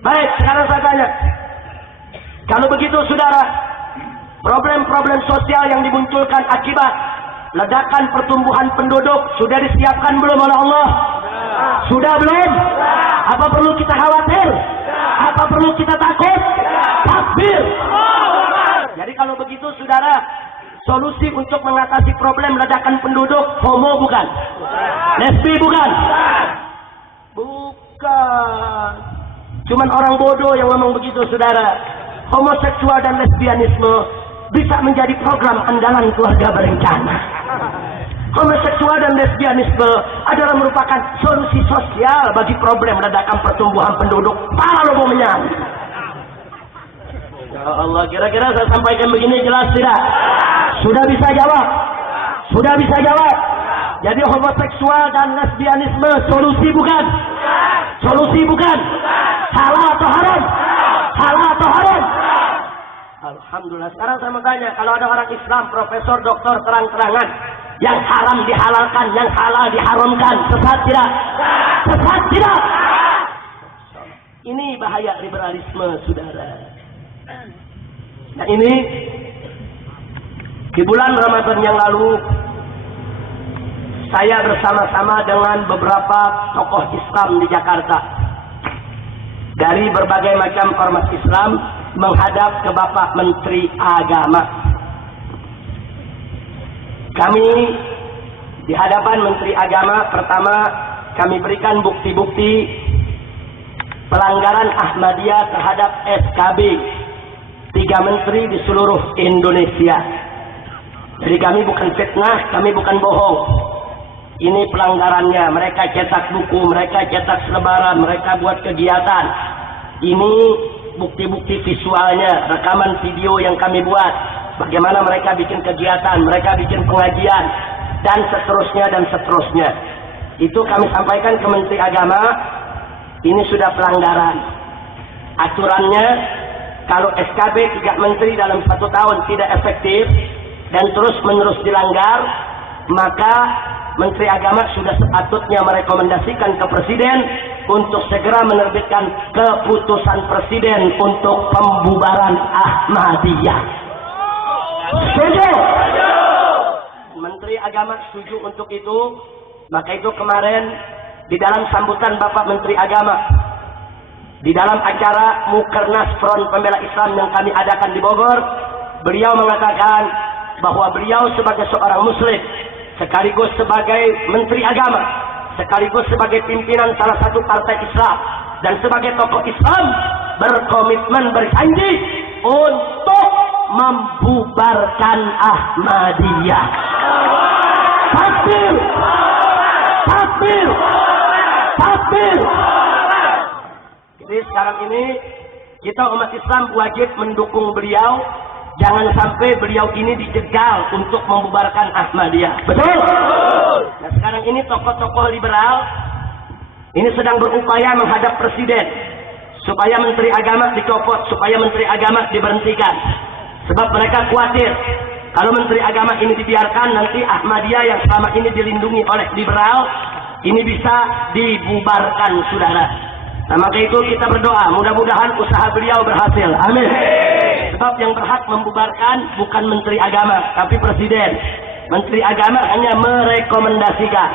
Baik, sekarang saya tanya, kalau begitu saudara, problem-problem sosial yang dimunculkan akibat ledakan pertumbuhan penduduk sudah disiapkan belum oleh Allah? Sudah belum? Apa perlu kita khawatir? Apa perlu kita takut? Takbir. Jadi kalau begitu saudara, solusi untuk mengatasi problem ledakan penduduk, homo bukan? Lesbi bukan? Bukan. Cuman orang bodoh yang ngomong begitu, saudara. Homoseksual dan lesbianisme bisa menjadi program andalan keluarga berencana. Homoseksual dan lesbianisme adalah merupakan solusi sosial bagi problem ledakan pertumbuhan penduduk. Para lo menyan. Ya Allah, kira-kira saya sampaikan begini jelas tidak? Sudah bisa jawab? Sudah bisa jawab? Jadi homoseksual dan lesbianisme solusi bukan? Solusi bukan? Halal atau haram? Halal atau haram? Alhamdulillah. Sekarang saya mau tanya, kalau ada orang Islam, profesor, doktor, terang-terangan, yang haram dihalalkan, yang halal diharamkan, sesat tidak? Sesat tidak? Ini bahaya liberalisme, saudara. Nah ini, di bulan Ramadan yang lalu, saya bersama-sama dengan beberapa tokoh Islam di Jakarta, dari berbagai macam ormas Islam, menghadap ke Bapak Menteri Agama. Kami di hadapan Menteri Agama, pertama kami berikan bukti-bukti pelanggaran Ahmadiyah terhadap SKB 3 menteri di seluruh Indonesia. Jadi kami bukan fitnah, kami bukan bohong. Ini pelanggarannya. Mereka cetak buku, mereka cetak selebaran, mereka buat kegiatan. Ini bukti-bukti visualnya, rekaman video yang kami buat. Bagaimana mereka bikin kegiatan, mereka bikin pengajian, dan seterusnya dan seterusnya. Itu kami sampaikan ke Menteri Agama. Ini sudah pelanggaran. Aturannya, kalau SKB 3 menteri dalam 1 tahun tidak efektif dan terus-menerus dilanggar, maka Menteri Agama sudah sepatutnya merekomendasikan ke Presiden untuk segera menerbitkan keputusan Presiden untuk pembubaran Ahmadiyah. Setuju? Menteri Agama setuju untuk itu. Maka itu kemarin di dalam sambutan Bapak Menteri Agama di dalam acara Mukernas Front Pembela Islam yang kami adakan di Bogor, beliau mengatakan bahwa beliau sebagai seorang muslim, sekaligus sebagai Menteri Agama, sekaligus sebagai pimpinan salah satu partai Islam, dan sebagai tokoh Islam, berkomitmen berjanji untuk membubarkan Ahmadiyah. Takbir! Takbir! Takbir! Jadi sekarang ini kita umat Islam wajib mendukung beliau. Jangan sampai beliau ini dijegal untuk membubarkan Ahmadiyah. Betul? Nah sekarang ini tokoh-tokoh liberal ini sedang berupaya menghadap presiden supaya Menteri Agama dicopot, supaya Menteri Agama diberhentikan. Sebab mereka khawatir kalau Menteri Agama ini dibiarkan, nanti Ahmadiyah yang selama ini dilindungi oleh liberal ini bisa dibubarkan, saudara. Nah maka itu kita berdoa, mudah-mudahan usaha beliau berhasil. Amin. Sebab yang berhak membubarkan bukan Menteri Agama, tapi Presiden. Menteri Agama hanya merekomendasikan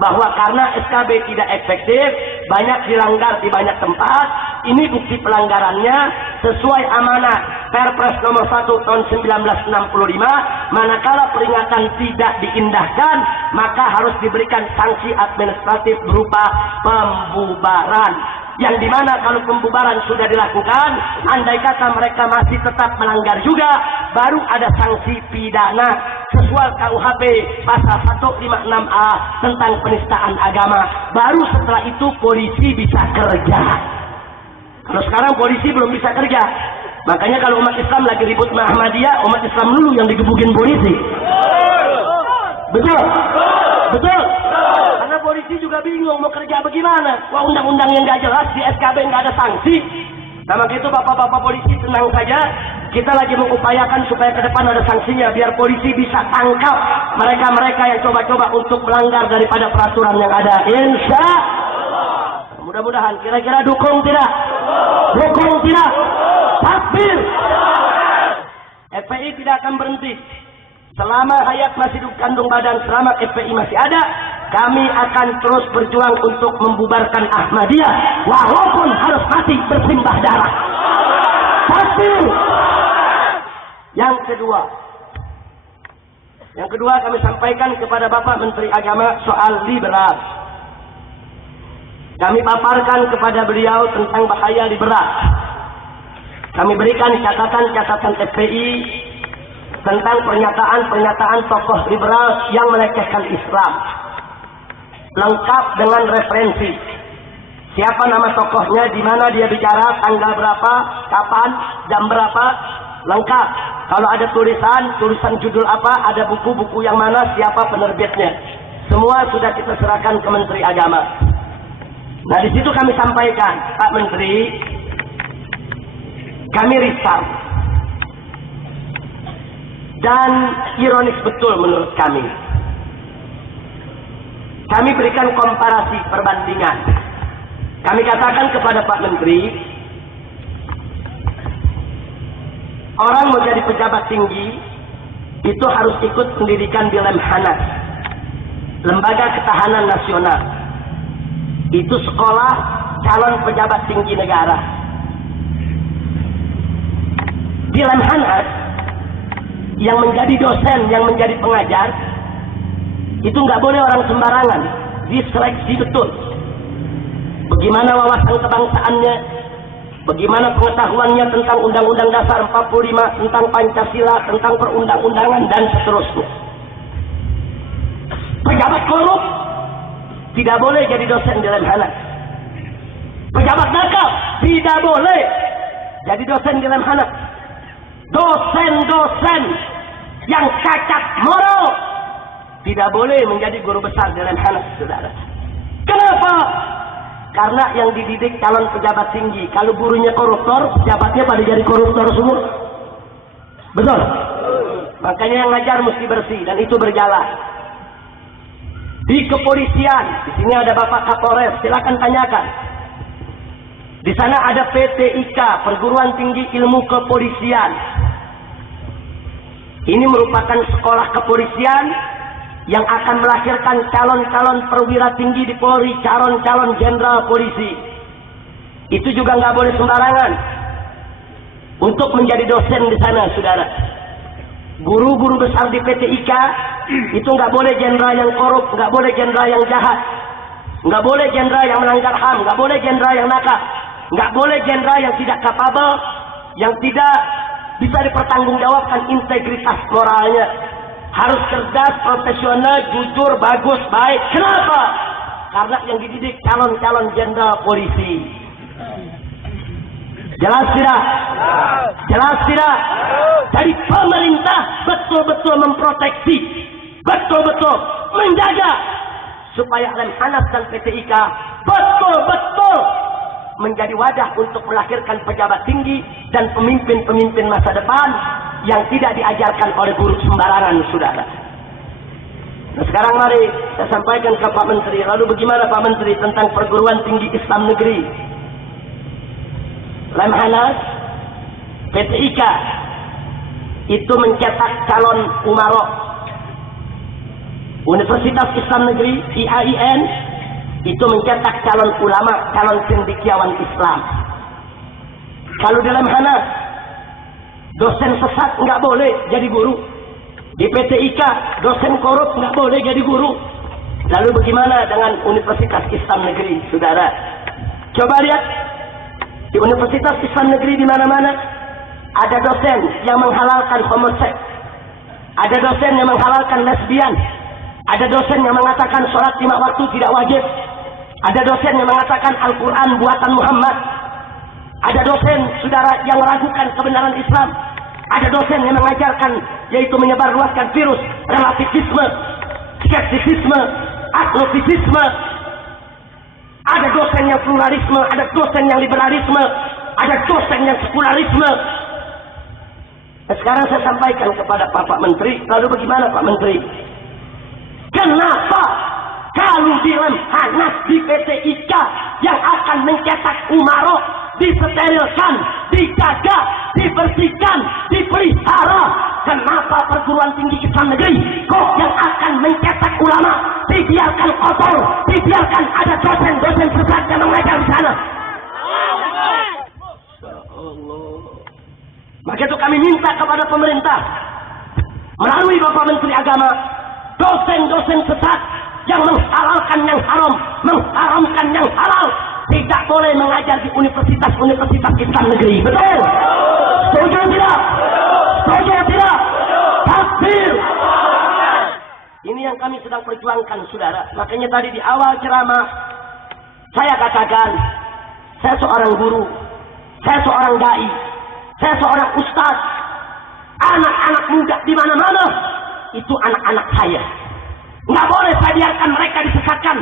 bahwa karena SKB tidak efektif, banyak dilanggar di banyak tempat. Ini bukti pelanggarannya sesuai amanat Perpres nomor 1 tahun 1965. Manakala peringatan tidak diindahkan, maka harus diberikan sanksi administratif berupa pembubaran. Yang dimana kalau pembubaran sudah dilakukan, andai kata mereka masih tetap melanggar juga, baru ada sanksi pidana sesuai KUHP pasal 156A tentang penistaan agama. Baru setelah itu polisi bisa kerja. Kalau sekarang polisi belum bisa kerja. Makanya kalau umat Islam lagi ribut sama Ahmadiyah, umat Islam dulu yang digebukin polisi. Betul? Betul? Karena polisi juga bingung mau kerja bagaimana. Wah, undang-undang yang nggak jelas, di SKB nggak ada sanksi. Sama gitu bapak-bapak polisi tenang saja. Kita lagi mengupayakan supaya ke depan ada sanksinya, biar polisi bisa tangkap mereka-mereka yang coba-coba untuk melanggar daripada peraturan yang ada. Insya Allah. Mudah-mudahan. Kira-kira dukung tidak? Dukung tidak? Takbir! FPI tidak akan berhenti. Selama hayat masih di kandung badan, selama FPI masih ada, kami akan terus berjuang untuk membubarkan Ahmadiyah, walaupun harus mati bersimbah darah. Takbir! Yang kedua kami sampaikan kepada Bapak Menteri Agama soal liberal. Kami paparkan kepada beliau tentang bahaya liberal. Kami berikan catatan-catatan FPI tentang pernyataan-pernyataan tokoh liberal yang melecehkan Islam, lengkap dengan referensi. Siapa nama tokohnya, di mana dia bicara, tanggal berapa, kapan, jam berapa, lengkap. Kalau ada tulisan judul apa, ada buku-buku yang mana, siapa penerbitnya. Semua sudah kita serahkan ke Menteri Agama. Nah di situ kami sampaikan, Pak Menteri, kami risau. Dan ironis betul menurut kami. Kami berikan komparasi perbandingan. Kami katakan kepada Pak Menteri, orang mau jadi pejabat tinggi itu harus ikut pendidikan di Lemhanas, Lembaga Ketahanan Nasional. Itu sekolah calon pejabat tinggi negara. Di Lemhanas, yang menjadi dosen, yang menjadi pengajar, itu nggak boleh orang sembarangan, diseleksi betul. Bagaimana wawasan kebangsaannya, bagaimana pengetahuannya tentang Undang-Undang Dasar 45, tentang Pancasila, tentang perundang-undangan, dan seterusnya. Pejabat korup tidak boleh jadi dosen di Lemhanas. Pejabat nakal tidak boleh jadi dosen di Lemhanas. Dosen-dosen yang cacat moral tidak boleh menjadi guru besar di Lemhanas, saudara. Kenapa? Karena yang dididik calon pejabat tinggi. Kalau gurunya koruptor, pejabatnya pada jadi koruptor semua. Betul? Makanya yang ngajar mesti bersih, dan itu berjalan. Di kepolisian, di sini ada Bapak Kapolres, silakan tanyakan. Di sana ada PTIK, Perguruan Tinggi Ilmu Kepolisian. Ini merupakan sekolah kepolisian yang akan melahirkan calon-calon perwira tinggi di Polri, calon-calon jenderal polisi. Itu juga nggak boleh sembarangan untuk menjadi dosen di sana, saudara. Guru-guru besar di PT IKA itu nggak boleh jenderal yang korup, nggak boleh jenderal yang jahat, nggak boleh jenderal yang melanggar HAM, nggak boleh jenderal yang nakal, nggak boleh jenderal yang tidak kapabel, yang tidak bisa dipertanggungjawabkan integritas moralnya. Harus cerdas, profesional, jujur, bagus, baik. Kenapa? Karena yang dididik calon-calon jenderal polisi. Jelas tidak? Jelas tidak? Jadi pemerintah betul-betul memproteksi, betul-betul menjaga supaya Lemhanas dan PT IKA betul-betul menjadi wadah untuk melahirkan pejabat tinggi dan pemimpin-pemimpin masa depan yang tidak diajarkan oleh guru sembarangan, saudara. Nah, sekarang mari saya sampaikan ke Pak Menteri. Lalu bagaimana Pak Menteri tentang perguruan tinggi Islam negeri? Lemhanas, PT IKA itu mencetak calon umaro. Universitas Islam Negeri IAIN itu mencetak calon ulama, calon cendekiawan Islam. Kalau di Lemhanas, dosen sesat nggak boleh jadi guru. Di PT IKA, dosen korup nggak boleh jadi guru. Lalu bagaimana dengan Universitas Islam Negeri, saudara? Coba lihat di Universitas Islam Negeri di mana-mana ada dosen yang menghalalkan homoseks, ada dosen yang menghalalkan lesbian, ada dosen yang mengatakan sholat 5 waktu tidak wajib, ada dosen yang mengatakan Al-Quran buatan Muhammad, ada dosen saudara yang meragukan kebenaran Islam, ada dosen yang mengajarkan yaitu menyebarluaskan virus relativisme, skeptisisme, agnostisisme. Ada dosen yang pluralisme, ada dosen yang liberalisme, ada dosen yang sekularisme. Nah, sekarang saya sampaikan kepada Pak Menteri, lalu bagaimana Pak Menteri? Kenapa kalau di Lemhanas, di PT IKA yang akan mencetak umaro disterilkan, dijaga, dibersihkan, dipelihara, kenapa perguruan tinggi Islam negeri kok yang akan mencetak ulama dibiarkan kotor, dibiarkan ada dosen-dosen sesat yang mengajar di sana? Maka itu kami minta kepada pemerintah melalui Bapak Menteri Agama, dosen-dosen sesat yang menghalalkan yang haram, mengharamkan yang halal tidak boleh mengajar di universitas-universitas Islam negeri. Betul? Setuju tidak? Setuju tidak? Takbir! Ini yang kami sedang perjuangkan, saudara. Makanya tadi di awal ceramah saya katakan, saya seorang guru, saya seorang dai, saya seorang ustaz. Anak-anak muda di mana-mana itu anak-anak saya. Nggak boleh saya biarkan mereka disesatkan.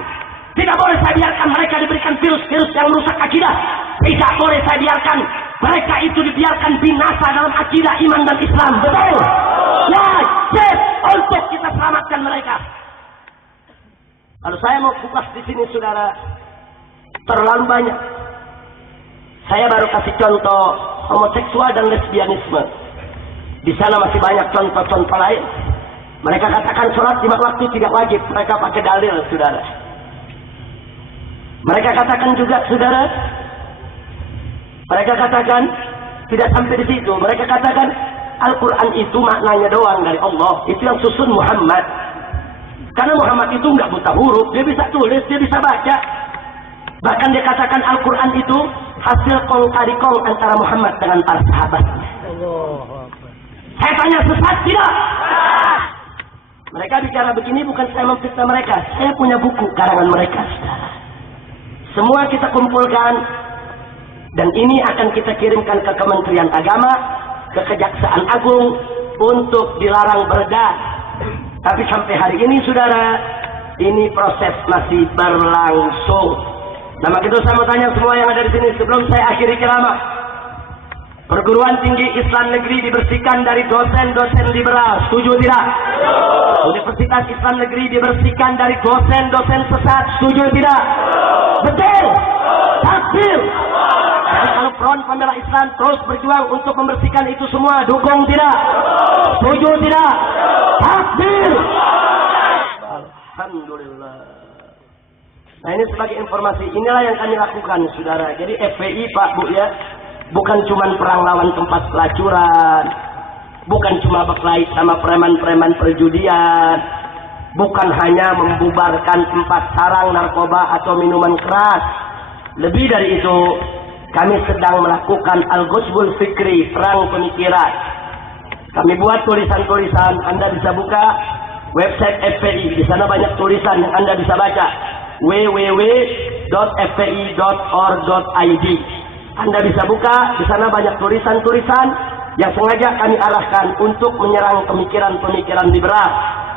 Tidak boleh saya biarkan mereka diberikan virus-virus yang merusak akidah. Tidak boleh saya biarkan mereka itu dibiarkan binasa dalam akidah, iman dan Islam. Betul? Wajib untuk kita selamatkan mereka. Kalau saya mau kupas di sini, saudara, terlalu banyak. Saya baru kasih contoh homoseksual dan lesbianisme. Di sana masih banyak contoh-contoh lain. Mereka katakan sholat 5 waktu tidak wajib. Mereka pakai dalil, saudara. Mereka katakan juga, saudara, mereka katakan tidak sampai di situ. Mereka katakan Al-Quran itu maknanya doang dari Allah. Itu yang susun Muhammad. Karena Muhammad itu nggak buta huruf, dia bisa tulis, dia bisa baca. Bahkan dia katakan Al-Quran itu hasil kong kali kong antara Muhammad dengan para sahabat. Saya tanya, sesat tidak? Mereka bicara begini bukan saya memfitnah mereka. Saya punya buku karangan mereka, saudara. Semua kita kumpulkan dan ini akan kita kirimkan ke Kementerian Agama, ke Kejaksaan Agung untuk dilarang beredar. Tapi sampai hari ini, saudara, ini proses masih berlangsung. Nah, maka itu saya mau tanya semua yang ada di sini sebelum saya akhiri ceramah. Perguruan tinggi Islam negeri dibersihkan dari dosen-dosen liberal. Setuju tidak? Universitas Islam negeri dibersihkan dari dosen-dosen sesat. Setuju tidak? Betul? Takbir! Jadi kalau front pembela Islam terus berjuang untuk membersihkan itu semua, dukung tidak? Setuju tidak? Takbir! Nah ini sebagai informasi, inilah yang kami lakukan saudara. Jadi FPI Pak Bu ya, bukan cuma perang lawan tempat pelacuran, bukan cuma berkelahi sama preman-preman perjudian, bukan hanya membubarkan tempat sarang narkoba atau minuman keras. Lebih dari itu, kami sedang melakukan al-ghusbul fikri, perang pemikiran. Kami buat tulisan-tulisan, Anda bisa buka website FPI, di sana banyak tulisan yang Anda bisa baca. www.fpi.org.id. Anda bisa buka, di sana banyak tulisan-tulisan yang sengaja kami arahkan untuk menyerang pemikiran-pemikiran liberal,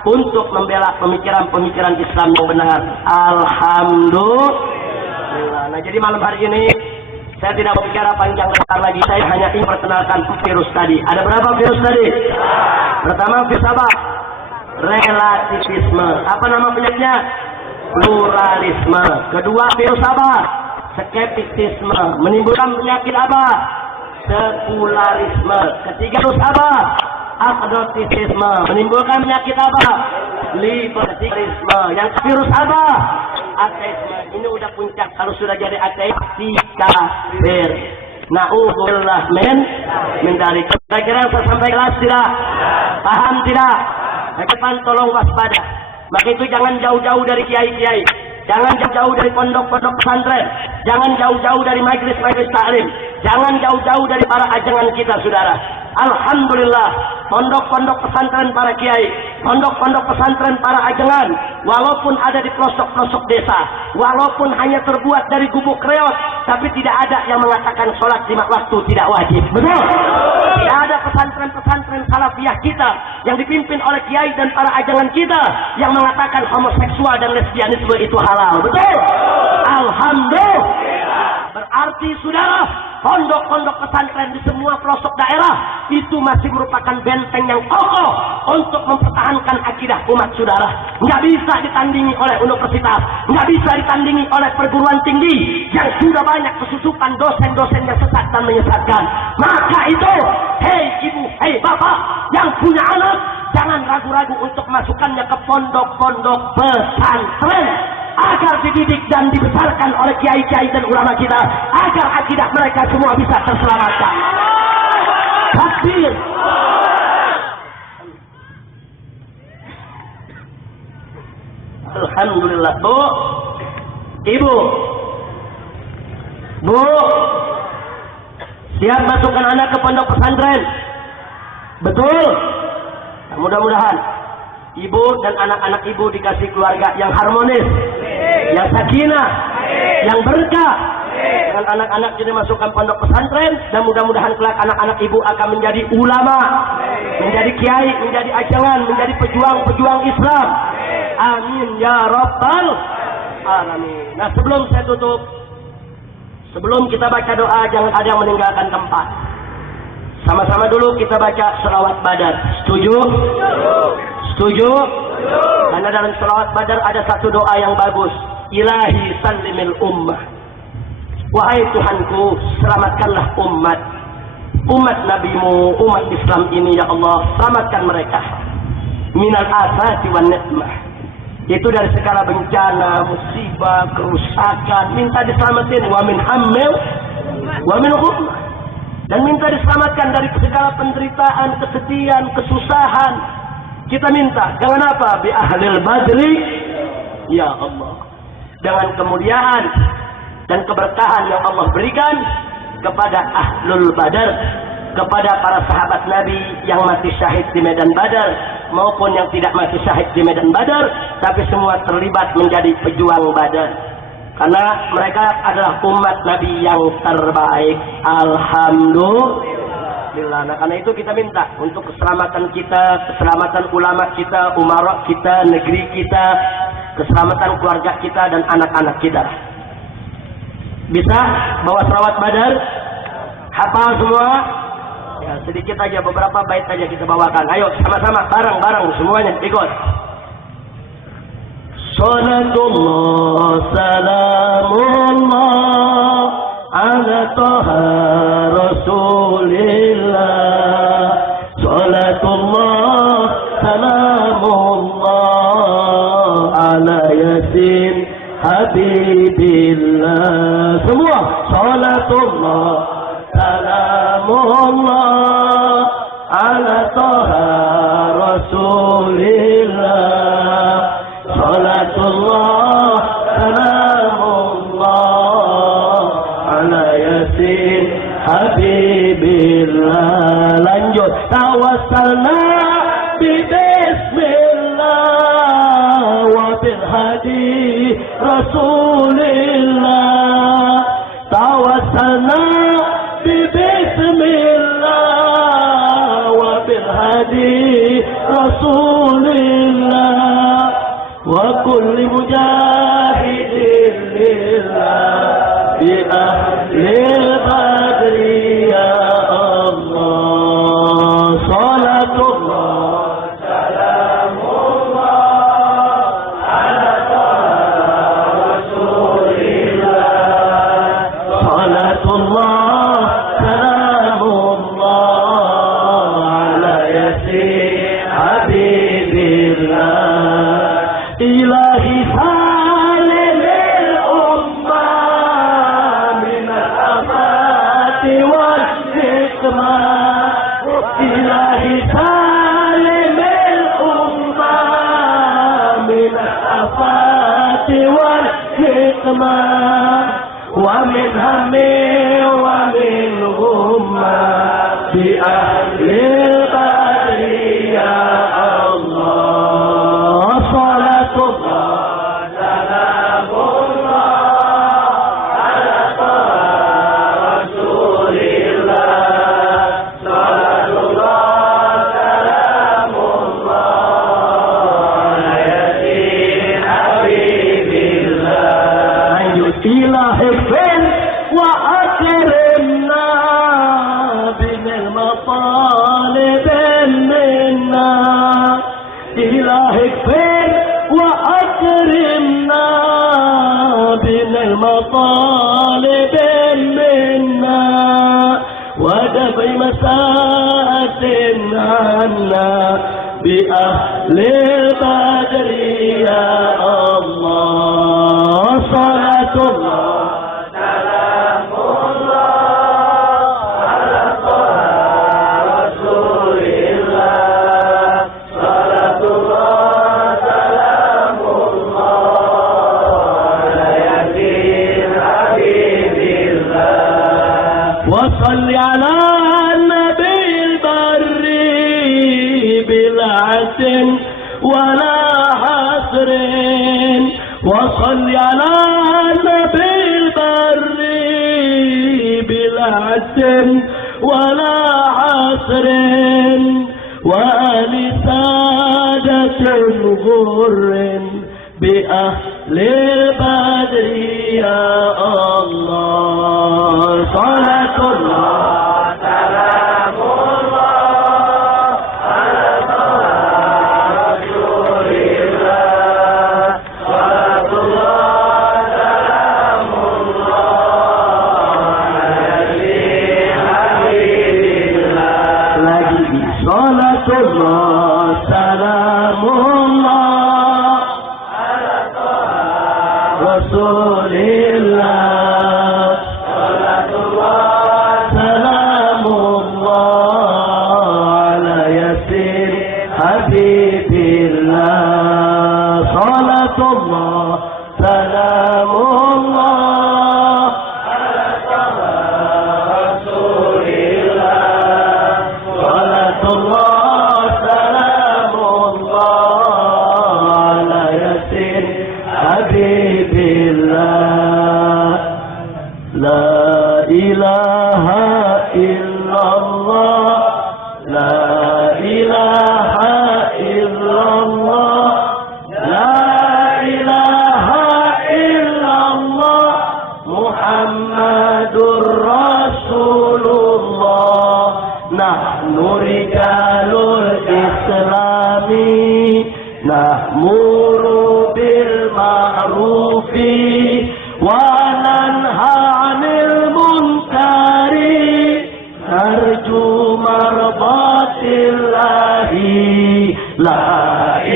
untuk membela pemikiran-pemikiran Islam yang benar. Alhamdulillah. Nah, jadi malam hari ini saya tidak berbicara panjang lebar lagi. Saya hanya ingin perkenalkan virus tadi. Ada berapa virus tadi? Pertama virus apa? Relativisme. Apa nama penyakitnya? Pluralisme. Kedua virus apa? Skeptisisme. Menimbulkan penyakit apa? Sekularisme. Ketiga virus apa? Agnotisisme. Menimbulkan penyakit apa? Liberalisme. Yang virus apa? Ateisme. Ini udah puncak. Kalau sudah jadi ateis, kafir. Na'udzubillah min dzalik. Kira-kira yang saya sampaikan jelas tidak? Paham tidak? Depan tolong waspada. Maka itu jangan jauh-jauh dari kiai-kiai, jangan jauh-jauh dari pondok-pondok pesantren, jangan jauh-jauh dari majelis-majelis taklim, jangan jauh-jauh dari para ajengan kita, saudara. Alhamdulillah, pondok-pondok pesantren para kiai, pondok-pondok pesantren para ajengan, walaupun ada di pelosok-pelosok desa, walaupun hanya terbuat dari gubuk reot, tapi tidak ada yang mengatakan sholat 5 waktu tidak wajib. Betul? Tidak ada pesantren-pesantren salafiyah kita yang dipimpin oleh kiai dan para ajengan kita yang mengatakan homoseksual dan lesbianisme itu halal. Betul? Alhamdulillah. Berarti saudara, pondok-pondok pesantren di semua pelosok daerah itu masih merupakan benteng yang kokoh untuk mempertahankan akidah umat saudara. Nggak bisa ditandingi oleh universitas, nggak bisa ditandingi oleh perguruan tinggi yang sudah banyak kesusupan dosen-dosen yang sesat dan menyesatkan. Maka itu, hei ibu, hei bapak yang punya anak, jangan ragu-ragu untuk masukkannya ke pondok-pondok pesantren, agar dididik dan dibesarkan oleh kiai-kiai dan ulama kita, agar akidah mereka semua bisa terselamatkan. Takbir. Alhamdulillah. Bu, ibu, bu, siap masukkan anak ke pondok pesantren? Betul? Nah, mudah-mudahan ibu dan anak-anak ibu dikasih keluarga yang harmonis, yang sakinah, yang berkah. Dengan anak-anak jadi masukkan pondok pesantren, dan mudah-mudahan kelak anak-anak ibu akan menjadi ulama, menjadi kiai, menjadi ajengan, menjadi pejuang-pejuang Islam. Amin ya rabbal alamin. Nah, sebelum saya tutup, sebelum kita baca doa, jangan ada yang meninggalkan tempat. Sama-sama dulu kita baca selawat Badar. Setuju? Setuju? Karena dalam selawat Badar ada satu doa yang bagus. Ilahi sallimil ummah. Wahai Tuhanku, selamatkanlah umat nabimu, umat Islam ini ya Allah. Selamatkan mereka minal afati wan nikmah. Itu dari segala bencana, musibah, kerusakan. Minta diselamatin. Wa min hammil wa min ghummah. Dan minta diselamatkan dari segala penderitaan, kesedihan, kesusahan. Kita minta. Dengan apa? Bi ahlil badri. Ya Allah. Dengan kemuliaan dan keberkahan yang Allah berikan kepada ahlul badar, kepada para sahabat Nabi yang mati syahid di medan Badar maupun yang tidak mati syahid di medan Badar, tapi semua terlibat menjadi pejuang Badar. Karena mereka adalah umat Nabi yang terbaik. Alhamdulillah. Nah, karena itu kita minta untuk keselamatan kita, keselamatan ulama kita, umara kita, negeri kita, keselamatan keluarga kita dan anak-anak kita. Bisa bawa selawat Badar? Hafal semua? Ya, sedikit aja, beberapa bait aja kita bawakan. Ayo sama-sama, bareng-bareng semuanya ikut. Salatullah salamullah ala taha rasulillah. Salatullah salamullah ala yasin habib. tawassalna bismillah wa bil hadi rasulillah tawassalna bismillah wa bil hadi rasulillah wa kulli mujahidin lillah bi ahlil badri ya Allah salatullah ومن هم ومن غمة بأهل البدر يا الله صلاة الله سلام الله على رسول الله صلاة الله سلام الله على ياسين حبيب الله إلهي اغفر وأكرمنا بالمطالب منا إلهي اغفر وأكرمنا بالمطالب منا ودفع مساءة عنا بأهل البدر يا الله صلاة الله سلام الله على رسول الله صلاة الله سلام الله على ياسين حبيب الله وصل على النبي البر بلا عسل ولا حسر وصل على النبي البر بلا عسر ولا عسر وآل سادة غر بأهل البدر يا الله صلاة الله سلام الله على رسول الله صلاة الله سلام الله على حبيب الله lagi صلاة الله سلام الله على رسول الله صلاة الله سلام الله على ياسين حبيب الله صلاة الله سلام الله على رسول الله صلاة الله سلام الله على ياسين حبيب الله لا إله إلا الله لا إله إلا الله لا إله إلا الله محمد رسول الله نحن رجال الإسلام نأمر بالمعروف وننهى عن المنكر نرجو مرضاة الله لا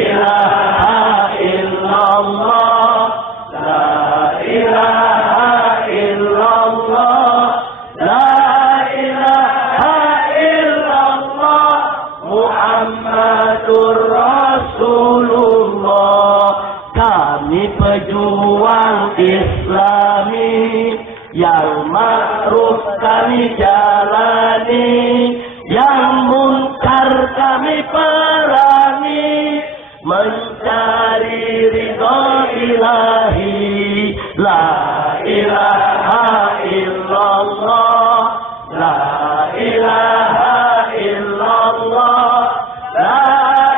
إله إلا الله لا إله إلا الله لا إله إلا الله محمد رسول الله kami pejuang Islami yang ma'ruf kami jalani yang munkar mencari ridha ilahi. La ilaha illallah, la ilaha illallah, la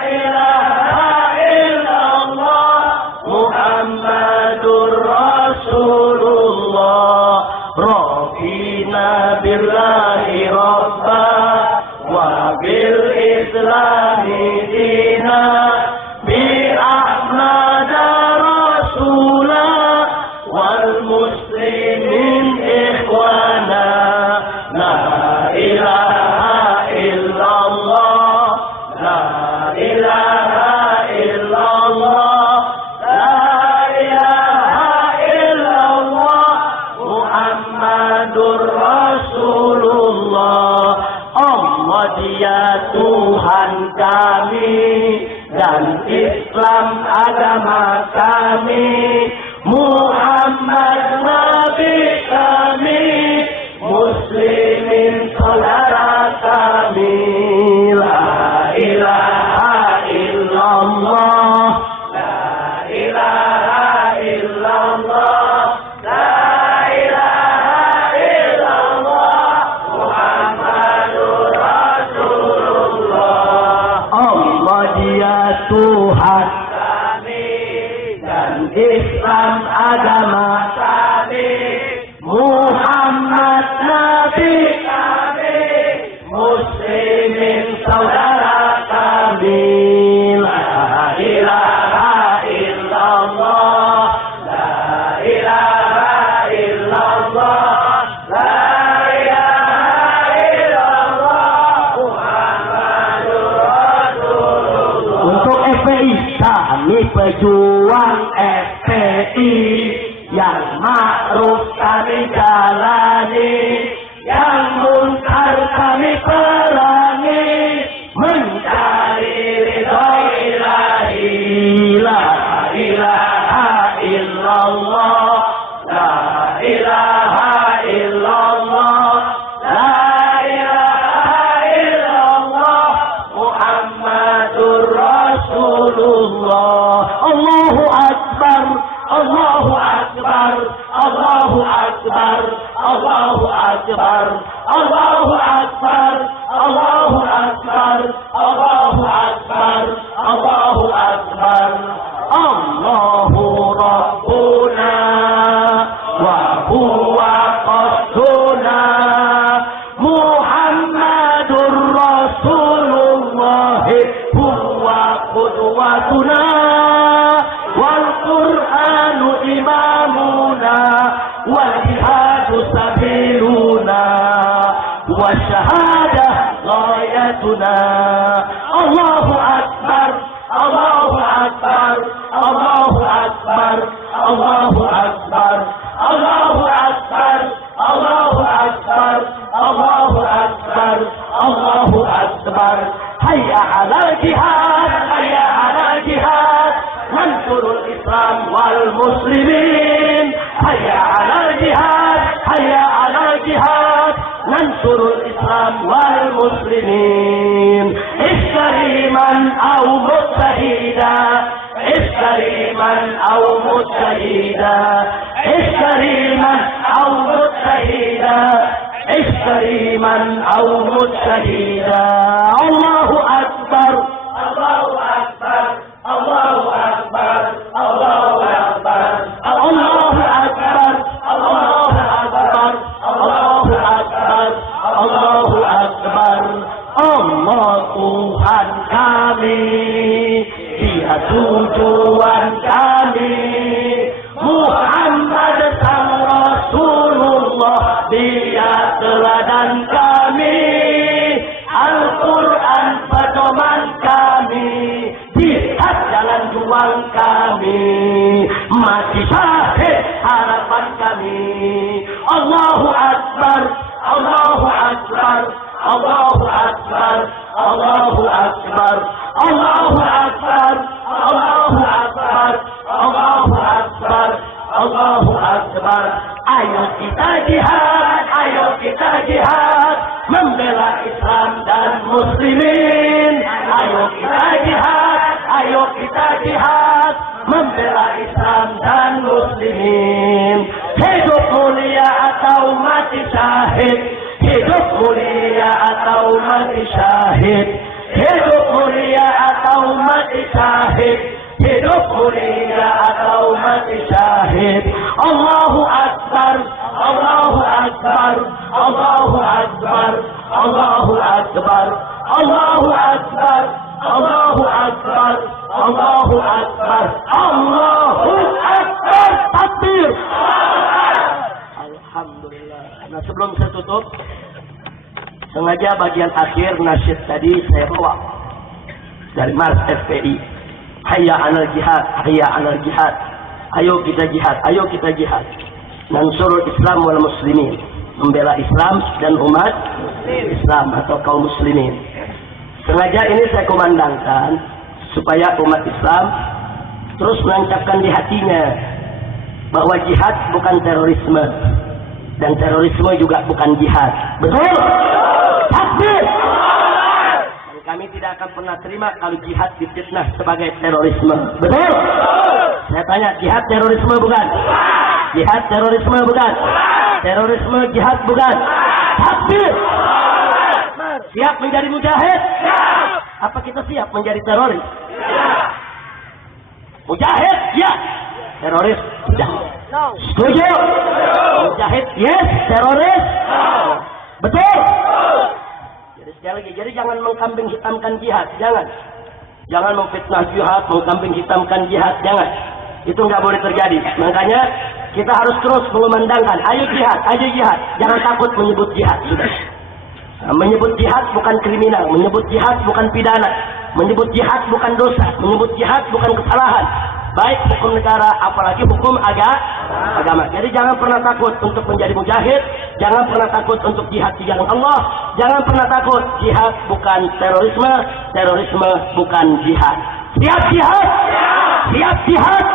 ilaha illallah, Muhammadur Rasulullah. Rabbina billahi rabba wa bil islami dina, bi Ahmad rasula wal muslimin ikhwana. La ilaha illallah, la ilaha illallah, la ilaha illallah, Muhammadur Rasulullah. Allah dia Tuhan kami dan Islam agama kami, Muhammad Nabi kami, muslimin saudara kami. La ilaha illallah, la ilaha illallah, la ilaha illallah, Muhammadur Rasulullah. Allah dia Tuhan kami dan Islam agama kami, Muhammad Nabi kami, muslimin saudara kami. La ilaha illallah, la ilaha illallah, la ilaha illallah, Muhammadur Rasulullah. Untuk FPI, kami pejuang FPI, yang ma'ruf kami jalani, yang munkar kami perangi, mencari ridha ilahi. La ilaha illallah, la ilaha illallah, la ilaha illallah, Muhammadur Rasulullah. Allahu Akbar, Allahu Akbar, Allahu Akbar, Allahu Akbar, Allahu Akbar, Allahu Akbar, Allahu Akbar, Allahu Akbar. Allahu Rabbuna wa huwa qasduna, Muhammadur Rasulullah huwa qudwatuna, wal Qur'anu imamuna, wal jihadu sabiluna, wa syahadah ghayatuna. Allahu Akbar, Allahu Akbar, Allahu Akbar, Allahu Akbar, Allahu Akbar, Allahu Akbar, Allahu Akbar, Allahu Akbar. Hayya 'alal jihad, hayya 'alal jihad, nansurul Islam wal muslimin. Hayya 'alal jihad, hayya 'alal jihad, nansurul Islam wal muslimin. Iskariman aw mujtahida, iskariman aw mujtahida, iskariman aw mujtahida, iskariman aw mujtahida. Allahu Akbar, Allahu Akbar, Allahu Akbar, Allahu Akbar, Allahu Akbar, Allahu Akbar, Allahu Akbar, Allahu Akbar. Allah Tuhan kami, Dia tujuan kami, Muhammad sang Rasulullah, Dia teladan kami, Al-Quran pedoman kami, jihad jalan juang kami, mati syahid harapan kami. Allahu Akbar, Allahu Akbar, Allahu Akbar, Allahu Akbar, Allahu Akbar, Allahu Akbar, Allahu Akbar, Allahu Akbar. Ayo kita jihad, ayo kita jihad, membela Islam dan muslimin. Ayo kita jihad, ayo kita kita jihad membela Islam dan muslimin. Hidup mulia atau mati syahid, hidup mulia atau mati syahid, hidup mulia atau mati syahid, hidup mulia atau mati syahid. Allahu Akbar, Allahu Akbar, Allahu Akbar, Allahu Akbar, Allahu Akbar, Allahu Akbar, Allahu Akbar, Allahu Akbar, takbir. Alhamdulillah. Nah, sebelum saya tutup, sengaja bagian akhir nasyid tadi saya bawa dari Mars FPI. Hayya 'alal jihad, hayya 'alal jihad. Ayo kita jihad, ayo kita jihad. Nansurul Islam wal muslimin. Membela Islam dan umat Islam atau kaum muslimin. Sengaja ini saya kumandangkan supaya umat Islam terus menancapkan di hatinya bahwa jihad bukan terorisme dan terorisme juga bukan jihad. Betul? Takbir! Kami tidak akan pernah terima kalau jihad difitnah sebagai terorisme. Betul? Saya tanya, jihad terorisme bukan? Jihad terorisme bukan? Terorisme jihad bukan? Takbir! Siap menjadi mujahid? Apa kita siap menjadi teroris? Mujahid? Ya. Teroris? Ya. Setuju? Mujahid? Yes. Teroris? Betul? Jadi sekali lagi, jadi jangan mengkambing hitamkan jihad, jangan. Jangan memfitnah jihad, mengkambing hitamkan jihad, jangan. Itu nggak boleh terjadi. Makanya kita harus terus mengumandangkan, ayo jihad, ayo jihad. Jangan takut menyebut jihad. Sudah. Nah, menyebut jihad bukan kriminal, menyebut jihad bukan pidana, menyebut jihad bukan dosa, menyebut jihad bukan kesalahan. Baik hukum negara, apalagi hukum agama. Jadi jangan pernah takut untuk menjadi mujahid, jangan pernah takut untuk jihad di jalan Allah, jangan pernah takut. Jihad bukan terorisme, terorisme bukan jihad. Siap jihad? Siap jihad?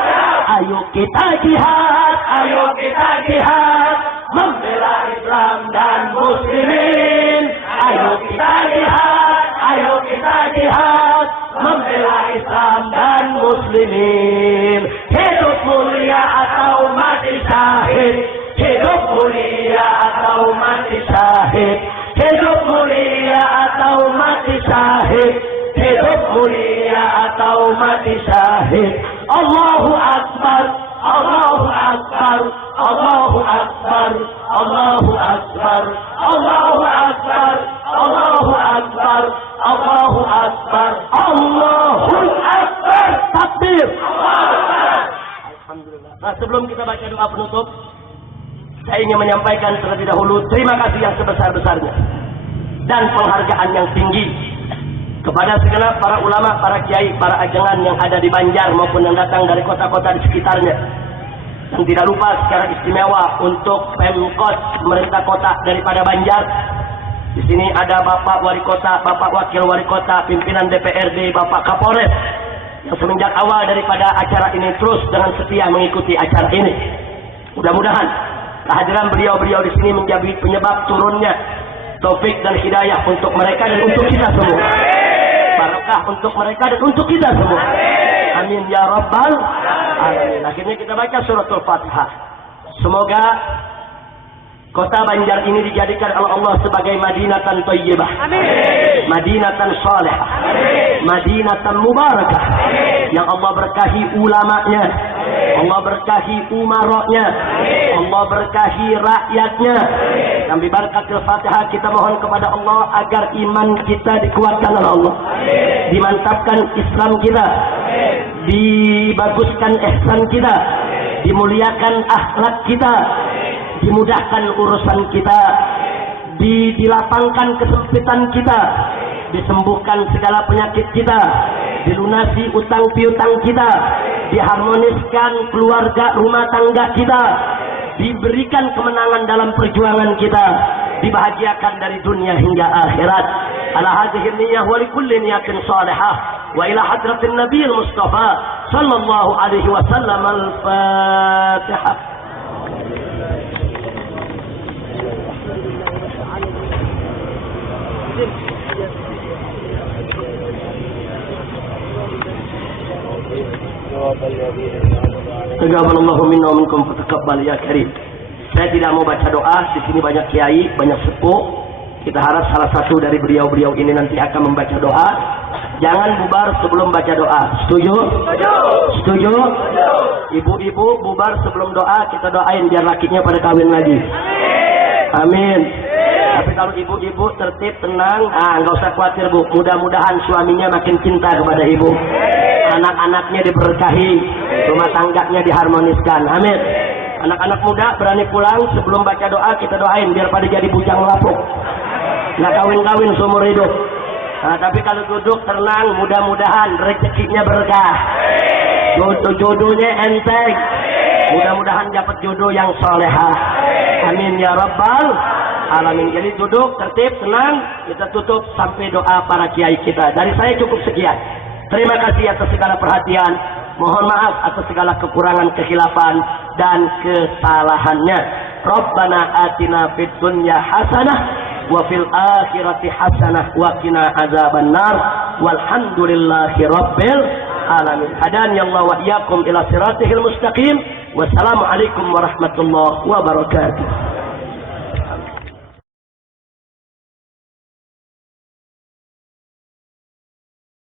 Ayo kita jihad, ayo kita jihad, membela Islam dan muslimin. Ayo kita jihad, ayo kita jihad, membela Islam dan muslimin. Hidup mulia atau mati syahid, hidup mulia atau mati syahid, hidup mulia atau mati syahid, hidup mulia atau mati syahid. Allahu Akbar, Allahu Akbar, Allahu Akbar, Allahu Akbar, Allahu Akbar, Allahu Akbar, Allahu Akbar, Allahu Akbar. Takbir. Alhamdulillah. Nah, sebelum kita baca doa penutup, saya ingin menyampaikan terlebih dahulu terima kasih yang sebesar-besarnya dan penghargaan yang tinggi kepada segenap para ulama, para kiai, para ajengan yang ada di Banjar maupun yang datang dari kota-kota di sekitarnya. Dan tidak lupa secara istimewa untuk Pemkot pemerintah kota daripada Banjar. Di sini ada Bapak Wali Kota, Bapak Wakil Wali Kota, pimpinan DPRD, Bapak Kapolres yang semenjak awal daripada acara ini terus dengan setia mengikuti acara ini. Mudah-mudahan kehadiran beliau-beliau di sini menjadi penyebab turunnya taufik dan hidayah untuk mereka dan untuk kita semua. Barakah untuk mereka dan untuk kita semua. Amin ya rabbal alamin. Akhirnya kita baca suratul Fatihah. Semoga kota Banjar ini dijadikan oleh Allah sebagai Madinatan Thayyibah, Madinatan Salihah, Madinatan Mubarakah. Yang Allah berkahi ulamanya, Allah berkahi umaroknya, Allah berkahi rakyatnya. Dan bibarakatil Fatihah kita mohon kepada Allah agar iman kita dikuatkan oleh Allah, dimantapkan Islam kita, dibaguskan ihsan kita, dimuliakan akhlak kita, dimudahkan urusan kita, dilapangkan kesempitan kita, disembuhkan segala penyakit kita, dilunasi utang piutang kita, diharmoniskan keluarga rumah tangga kita, diberikan kemenangan dalam perjuangan kita, dibahagiakan dari dunia hingga akhirat. Ala hadhihi niyyah wa likulli niyatin salihah wa ila hadratin nabiyil mustafa sallallahu alaihi wasallam. Al-Fatihah. Taqabbalallahu minna wa minkum fataqabbal ya karim. Saya tidak mau baca doa, di sini banyak kiai, banyak sepuh. Kita harap salah satu dari beliau-beliau ini nanti akan membaca doa. Jangan bubar sebelum baca doa. Setuju? Setuju? Ibu-ibu bubar sebelum doa, kita doain biar lakinya pada kawin lagi. Amin. Tapi kalau ibu-ibu tertib, tenang, nggak usah khawatir bu. Mudah-mudahan suaminya makin cinta kepada ibu. Anak-anaknya diberkahi, rumah tangganya diharmoniskan. Amin. Anak-anak muda berani pulang sebelum baca doa, kita doain biar pada jadi bujang lapuk. Nggak kawin-kawin seumur hidup. Nah, tapi kalau duduk tenang, mudah-mudahan rezekinya berkah. Jodohnya enteng. Mudah-mudahan dapat jodoh yang solehah. Amin ya rabbal alamin. Jadi duduk tertib, tenang. Kita tutup sampai doa para kiai kita. Dari saya cukup sekian. Terima kasih atas segala perhatian. Mohon maaf atas segala kekurangan, kekhilafan dan kesalahannya. Rabbana atina fid dunya hasanah wa fil akhirati hasanah wa qina azabannar. Walhamdulillahi rabbil alamin. Hadani Allah wa iyyakum ila siratihil mustaqim. Wassalamualaikum warahmatullahi wabarakatuh.